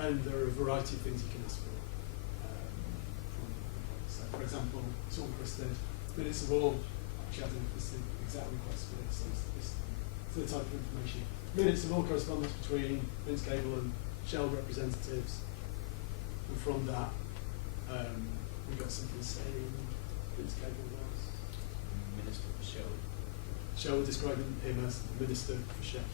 and there are a variety of things you can ask for. So, for example, Sean Chris did minutes of all. Actually, I don't know if this is the exact request, but it's the type of information. Minutes of all correspondence between Vince Cable and Shell representatives. And from that, we got something saying Vince Cable was Minister for Shell. Shell describing him as the Minister for Shell.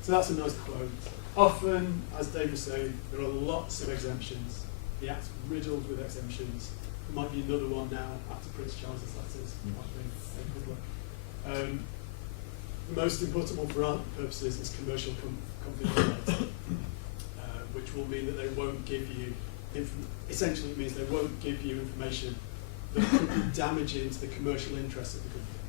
So that's a nice quote. Often, as Dave was saying, there are lots of exemptions. The Act's riddled with exemptions. There might be another one now after Prince Charles's letters. The most important one for our purposes is commercial confidentiality, which will mean that they won't give you essentially it means they won't give you information that could be damaging to the commercial interests of the company,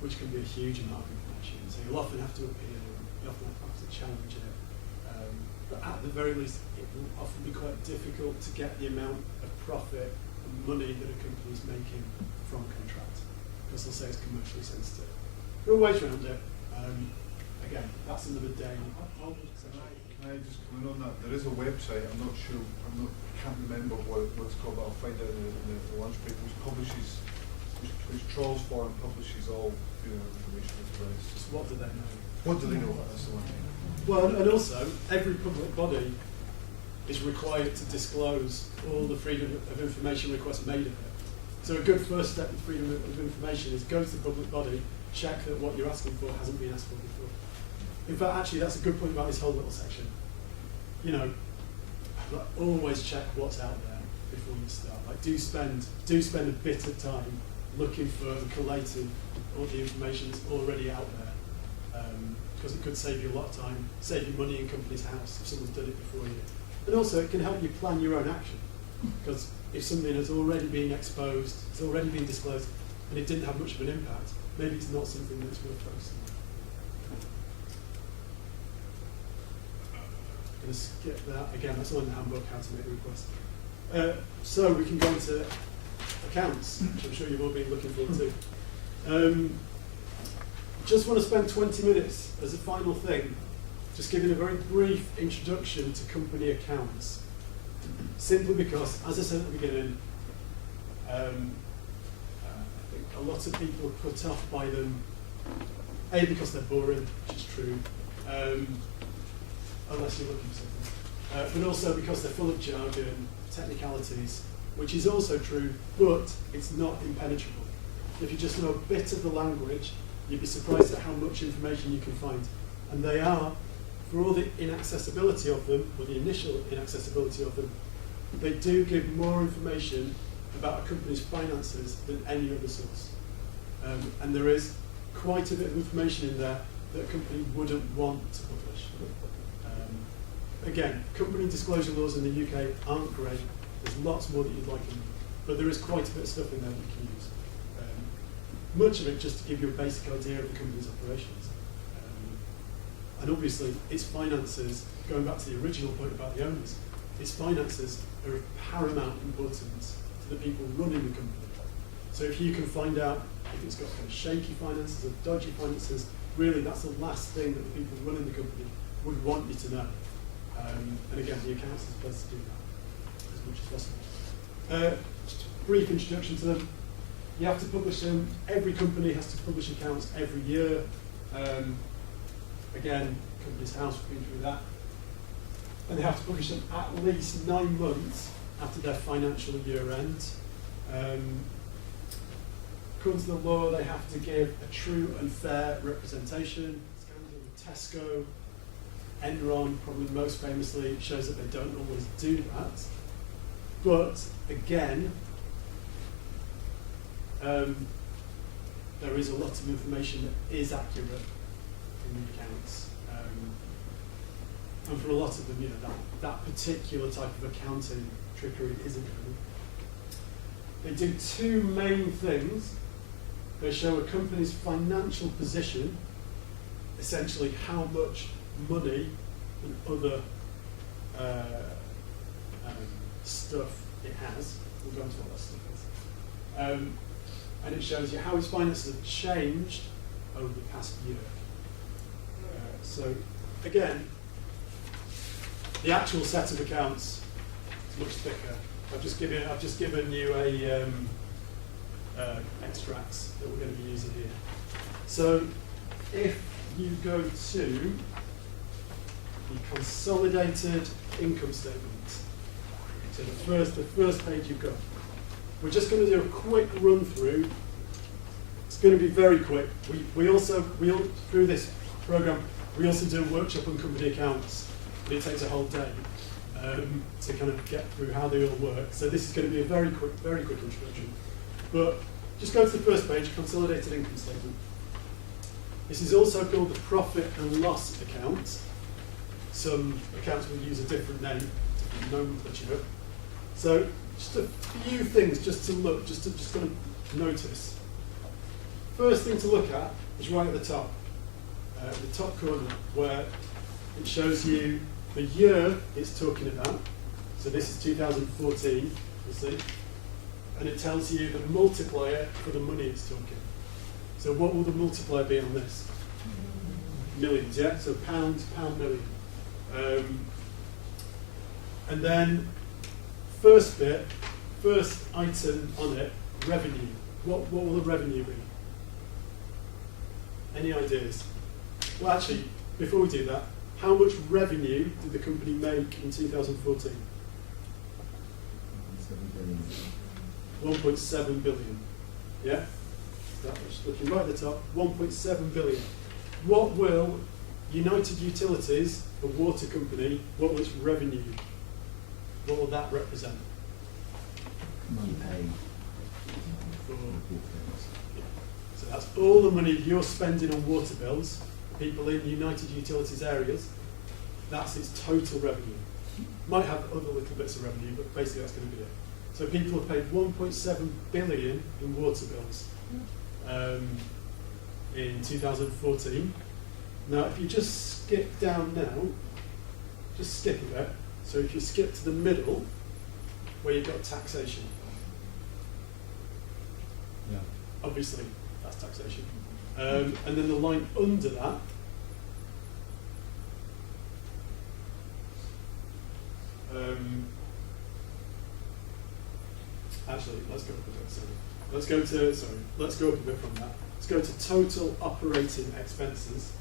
which can be a huge amount of information. So you'll often have to appeal, you often have to challenge it. But at the very least, it will often be quite difficult to get the amount of profit and money that a company is making from a contract, because they'll say it's commercially sensitive. There are ways around it. Again, that's another day. Can I just come in on that? There is a website, I can't remember what it's called, but I'll find out in the lunch break, which trawls for and publishes all information with the rest. Just what do they know? What do they know? That's the one. Well, and also, every public body is required to disclose all the freedom of information requests made of it. So a good first step in freedom of information is go to the public body, check that what you're asking for hasn't been asked for before. In fact, actually, that's a good point about this whole little section. You know, like, always check what's out there before you start. Like, do spend a bit of time looking for and collating all the information that's already out there, because it could save you a lot of time, save you money in company's house if someone's done it before you. And also, it can help you plan your own action, because if something has already been exposed, it's already been disclosed, and it didn't have much of an impact, maybe it's not something that's worth focusing on. I'm going to skip that. Again, that's all in the handbook, how to make a request. So we can go into accounts, which I'm sure you've all been looking forward to. Just want to spend 20 minutes as a final thing, just giving a very brief introduction to company accounts. Simply because, as I said at the beginning, I think a lot of people are put off by them, A, because they're boring, which is true, unless you're looking for something, but also because they're full of jargon, technicalities, which is also true, but it's not impenetrable. If you just know a bit of the language, you'd be surprised at how much information you can find. And they are, for all the inaccessibility of them, or the initial inaccessibility of them, they do give more information about a company's finances than any other source. And there is quite a bit of information in there that a company wouldn't want to publish. Again, company disclosure laws in the UK aren't great. There's lots more that you'd like in them, but there is quite a bit of stuff in there that you can use. Much of it just to give you a basic idea of the company's operations. And obviously, its finances, going back to the original point about the owners, its finances are of paramount importance to the people running the company. So if you can find out if it's got kind of shaky finances or dodgy finances, really that's the last thing that the people running the company would want you to know. And again, the accounts is the place to do that as much as possible. Just a brief introduction to them. You have to publish them. Every company has to publish accounts every year. Again, Companies House, we've been through that. And they have to publish them at least 9 months after their financial year end. According to the law, they have to give a true and fair representation. Scandal with Tesco, Enron, probably most famously, shows that they don't always do that. But again, there is a lot of information that is accurate in the accounts. And for a lot of them, you know, that particular type of accounting trickery isn't true. They do 2 main things. They show a company's financial position, essentially how much money and other stuff it has. We'll go into what that stuff is. And it shows you how its finances have changed over the past year. So again, the actual set of accounts is much thicker. I've just given you a extracts that we're going to be using here. So if you go to the consolidated income statement, so the first page you've got, we're just going to do a quick run through. It's going to be very quick. We through this program, we also do a workshop on company accounts, and it takes a whole day to kind of get through how they all work. So this is going to be a very quick introduction. But just go to the first page, consolidated income statement. This is also called the profit and loss account. Some accounts will use a different name to nomenclature. So just a few things just to look, just kind of notice. First thing to look at is right at the top corner, where it shows you the year it's talking about. So this is 2014, you'll see. And it tells you the multiplier for the money it's talking. So what will the multiplier be on this? Millions, yeah? So pound million. And then first item on it, revenue. What will the revenue be? Any ideas? Well, actually, before we do that, how much revenue did the company make in 2014? 1.7 billion. Yeah? That was looking right at the top. 1.7 billion. What will United Utilities, a water company, what will its revenue? What will that represent? Money paid. So that's all the money you're spending on water bills, people in United Utilities areas, that's its total revenue. Might have other little bits of revenue, but basically that's going to be it. So people have paid 1.7 billion in water bills in 2014. Now, if you just skip down now, just skip a bit. So if you skip to the middle, where you've got taxation, Yeah. obviously that's taxation. And then the line under that, actually, let's go up a bit. Sorry. Let's go up a bit from that. Let's go to total operating expenses.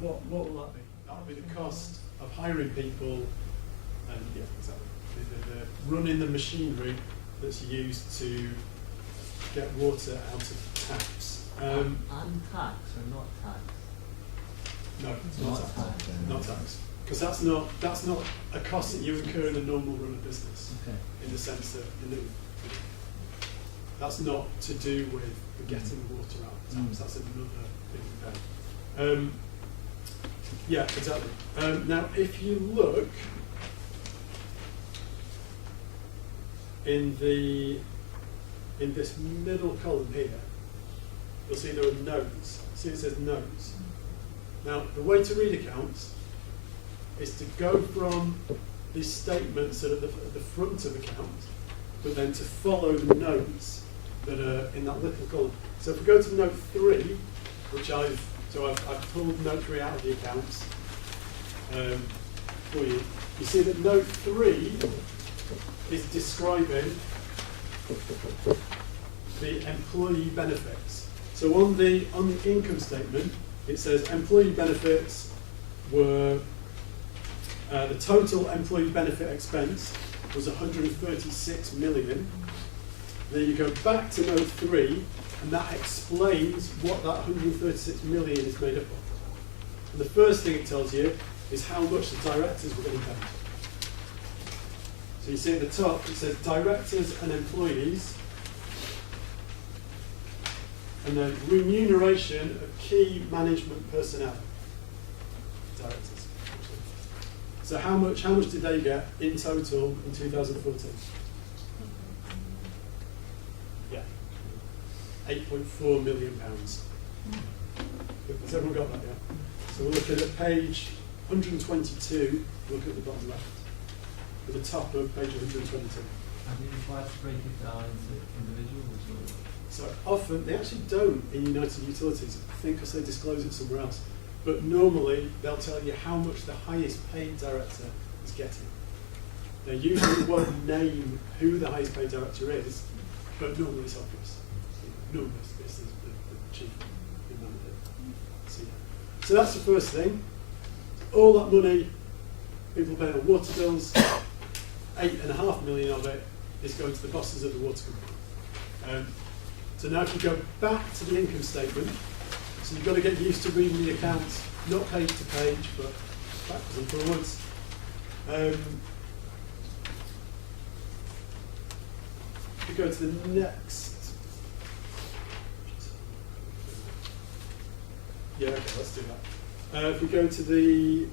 What will that be? That will be the cost of hiring people and yeah, exactly. The running the machinery that's used to get water out of taps. And tax or not tax? No, it's not tax. Not tax. Because that's not a cost that you incur in a normal run of business. Okay. In the sense that that's not to do with the getting the water out of taps. That's another thing. Yeah, exactly. Now, if you look in this middle column here, you'll see there are notes. See it says notes. Now, the way to read accounts is to go from these statements that are at the front of accounts, but then to follow the notes that are in that little column. So if we go to note 3, which I've pulled note 3 out of the accounts for you. You see that note 3 is describing the employee benefits. So on the income statement, it says employee benefits were the total employee benefit expense was 136 million. Then you go back to note 3, and that explains what that 136 million is made up of. And the first thing it tells you is how much the directors were getting paid. So you see at the top, it says directors and employees, and then remuneration of key management personnel. Directors. So how much did they get in total in 2014? Yeah, £8.4 million. Has everyone got that yet? So we're looking at page 122, look at the bottom left, at the top of page 122. And you required to break it down into individuals or? So often, they actually don't in United Utilities, I think because they disclose it somewhere else. But normally, they'll tell you how much the highest paid director is getting. They usually won't name who the highest paid director is, but normally it's obvious. Normally it's the chief manager. So that's the first thing. All that money, people paying on water bills, 8.5 million of it is going to the bosses of the water company. So now if you go back to the income statement, so you've got to get used to reading the accounts, not page to page, but backwards and forwards. If you go to the next, yeah, okay, let's do that. If we go to the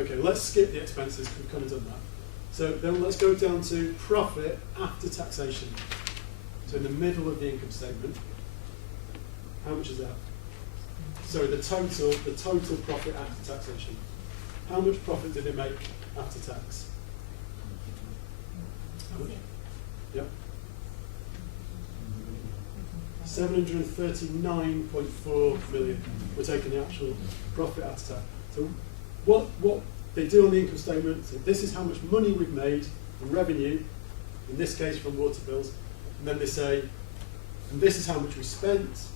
Okay, let's skip the expenses, we've kind of done that. So then let's go down to profit after taxation. So in the middle of the income statement, how much is that? Sorry, the total profit after taxation. How much profit did it make after tax? How much? Yep. 739.4 million. We're taking the actual profit after tax. So what they do on the income statement, so this is how much money we've made from revenue, in this case from water bills, and then they say, and this is how much we spent,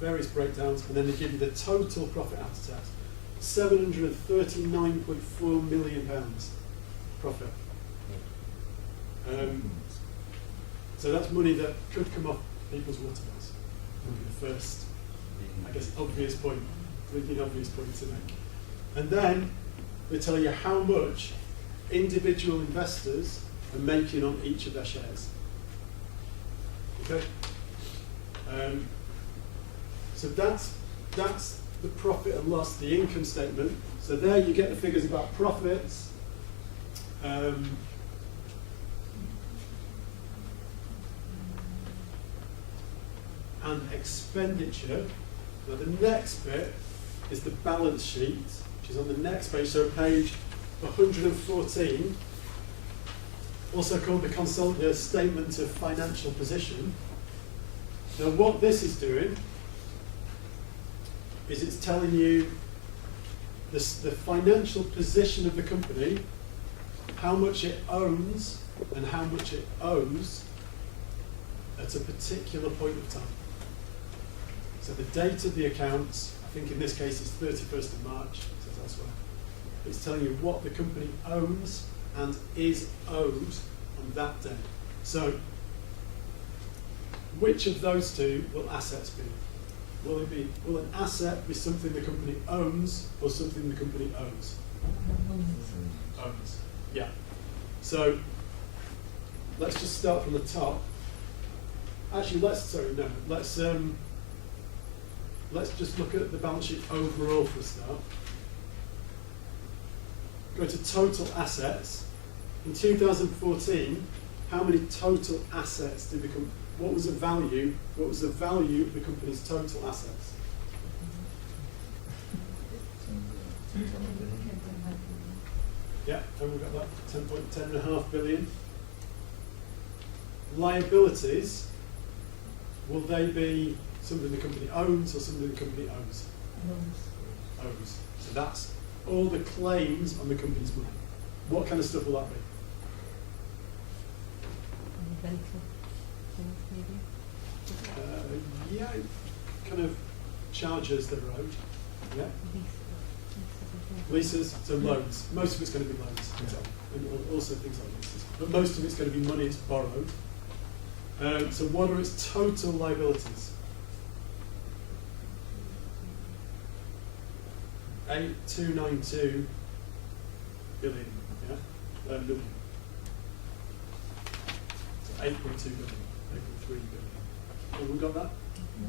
various breakdowns, and then they give you the total profit after tax. £739.4 million profit. So that's money that could come off people's water bills. Would be the first, I guess, obvious point to make. And then they tell you how much individual investors are making on each of their shares. Okay? So that's the profit and loss, the income statement. So there you get the figures about profits. And expenditure. Now the next bit is the balance sheet, which is on the next page, so page 114, also called the Statement of Financial Position. Now what this is doing is it's telling you the financial position of the company, how much it owns and how much it owes at a particular point of time. So the date of the accounts, I think in this case is 31st of March, so that's where. It's telling you what the company owns and is owed on that day. So which of those two will assets be? Will an asset be something the company owns or something the company owes? Owns. Yeah. So let's just start from the top. Actually, let's just look at the balance sheet overall for a start. Go to total assets. In 2014, how many total assets did the company? What was the value? What was the value of the company's total assets? Yeah, and we've got that 10.5 billion. Liabilities, will they be something the company owns or something the company owes? Owes. So that's all the claims on the company's money. What kind of stuff will that be? Yeah, kind of charges that are owed. Yeah. Leases, so loans. Most of it's going to be loans, and also things like leases. But most of it's going to be money that's borrowed. So what are its total liabilities? 8,292 billion. Yeah, million. So 8.2 billion, 8.3 billion. Have we got that?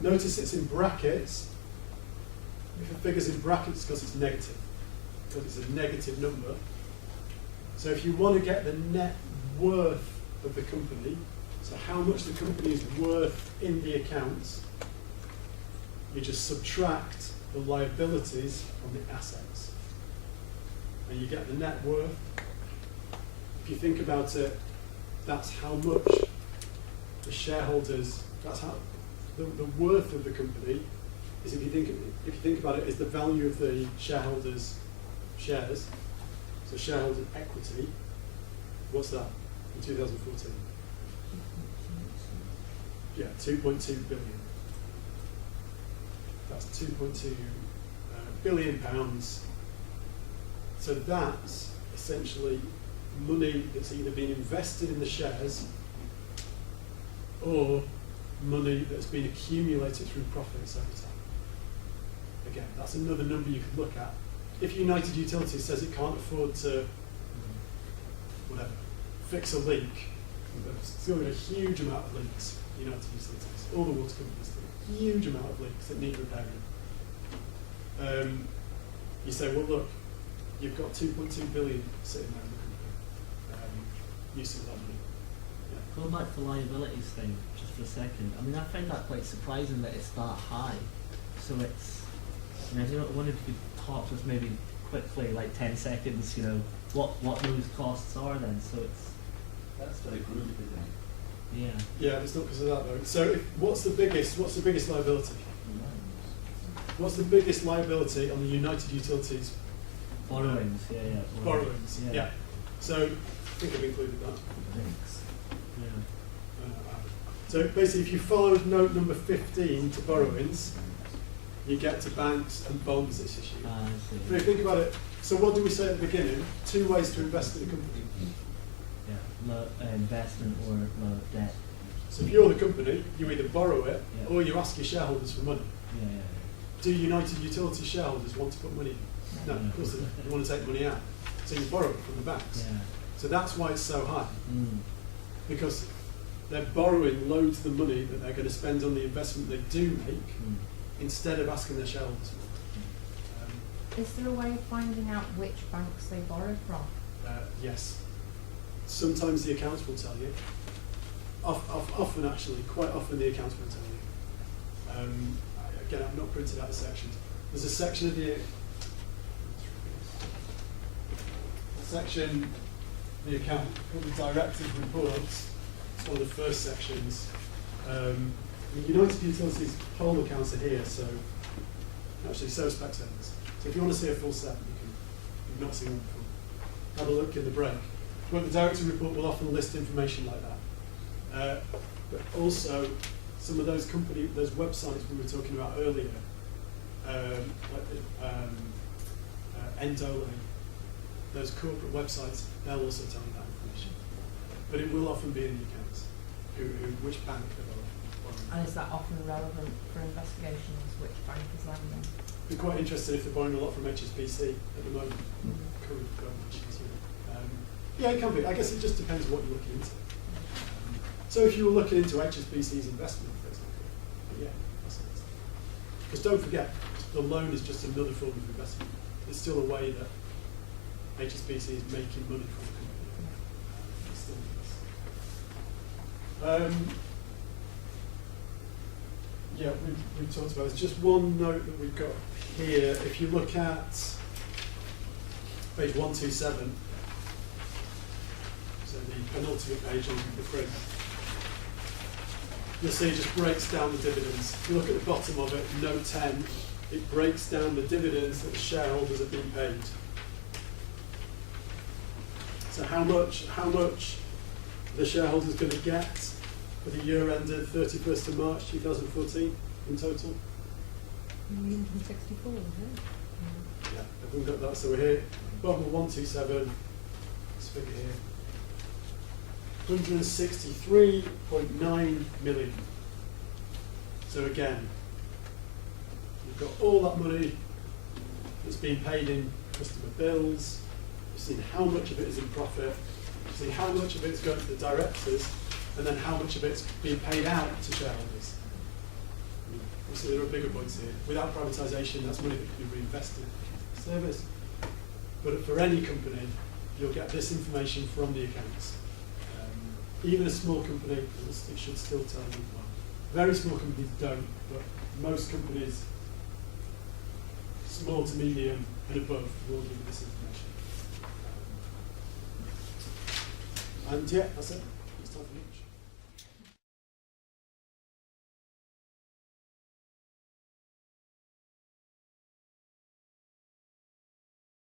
Notice it's in brackets. If a figure's in brackets, because it's negative. Because it's a negative number. So if you want to get the net worth of the company, so how much the company is worth in the accounts, you just subtract the liabilities from the assets. And you get the net worth. If you think about it, that's how much the shareholders, that's how the worth of the company is, if you think about it, is the value of the shareholders' shares. So shareholder equity, what's that in 2014? Yeah, 2.2 billion. That's 2.2 billion pounds. So that's essentially money that's either been invested in the shares or money that's been accumulated through profits over time. Again, that's another number you could look at. If United Utilities says it can't afford to, fix a leak, there's still a huge amount of leaks, United Utilities, all the water companies do, a huge amount of leaks that need repairing. You say, well look, you've got 2.2 billion sitting there in the company. Use of that money. Yeah. Going back to the liabilities thing, just for a second, I mean, I find that quite surprising that it's that high. So it's, you know, I wonder if you could talk to us maybe quickly, like 10 seconds, you know, what those costs are then. So it's, That's for the group, isn't it? yeah. Yeah, it's not because of that though. So what's the biggest liability? What's the biggest liability on the United Utilities? Borrowings, yeah. Borrowings, yeah. So I think I've included that. Thanks. Yeah. So basically, if you followed note number 15 to borrowings, you get to banks and bonds that's issued. I see. But if you think about it, so what did we say at the beginning? 2 ways to invest in a company. Yeah, low investment or low debt. So if you're the company, you either borrow it Yeah. or you ask your shareholders for money. Yeah. Do United Utilities shareholders want to put money in? No, of course they don't. They want to take money out. So you borrow it from the banks. Yeah. So that's why it's so high, Mm. because they're borrowing loads of the money that they're going to spend on the investment they do make Mm. instead of asking their shareholders for it. Is there a way of finding out which banks they borrow from? Yes. Sometimes the accounts will tell you. Often, actually, quite often the accounts will tell you. Again, I've not printed out the sections. There's a section of the account called the Directors' Reports. It's one of the first sections. The United Utilities whole accounts are here, so actually so is Specsavers. So if you want to see a full set, you've not seen one before. Have a look in the break. But the Director's Report will often list information like that. But also, some of those websites we were talking about earlier, like the Endole, those corporate websites, they'll also tell you that information. But it will often be in the accounts, which bank they're borrowing. And is that often relevant for investigations, which bank is lending? Be quite interested if they're borrowing a lot from HSBC at the moment. Current government issues, yeah, it can be. I guess it just depends what you're looking into. So if you were looking into HSBC's investment, for example, yeah, that's it. Because don't forget, the loan is just another form of investment. It's still a way that HSBC is making money from the company. It's still yeah, we've talked about this. Just one note that we've got here. If you look at page 127, so the penultimate page on the print, you'll see it just breaks down the dividends. If you look at the bottom of it, note 10, it breaks down the dividends that the shareholders have been paid. So how much the shareholders going to get for the year ended 31st of March 2014 in total? 164, is it? Yeah, everyone got that. So we're here, bottom of 127, this figure here. 163.9 million. So again, you've got all that money that's being paid in customer bills. You've seen how much of it is in profit. You've seen how much of it's going to the directors, and then how much of it's being paid out to shareholders. Obviously, there are bigger points here. Without privatisation, that's money that can be reinvested in service. But for any company, you'll get this information from the accounts. Even a small company, it should still tell you. Well, very small companies don't, but most companies, small to medium and above, will give you this information. And yeah, that's it.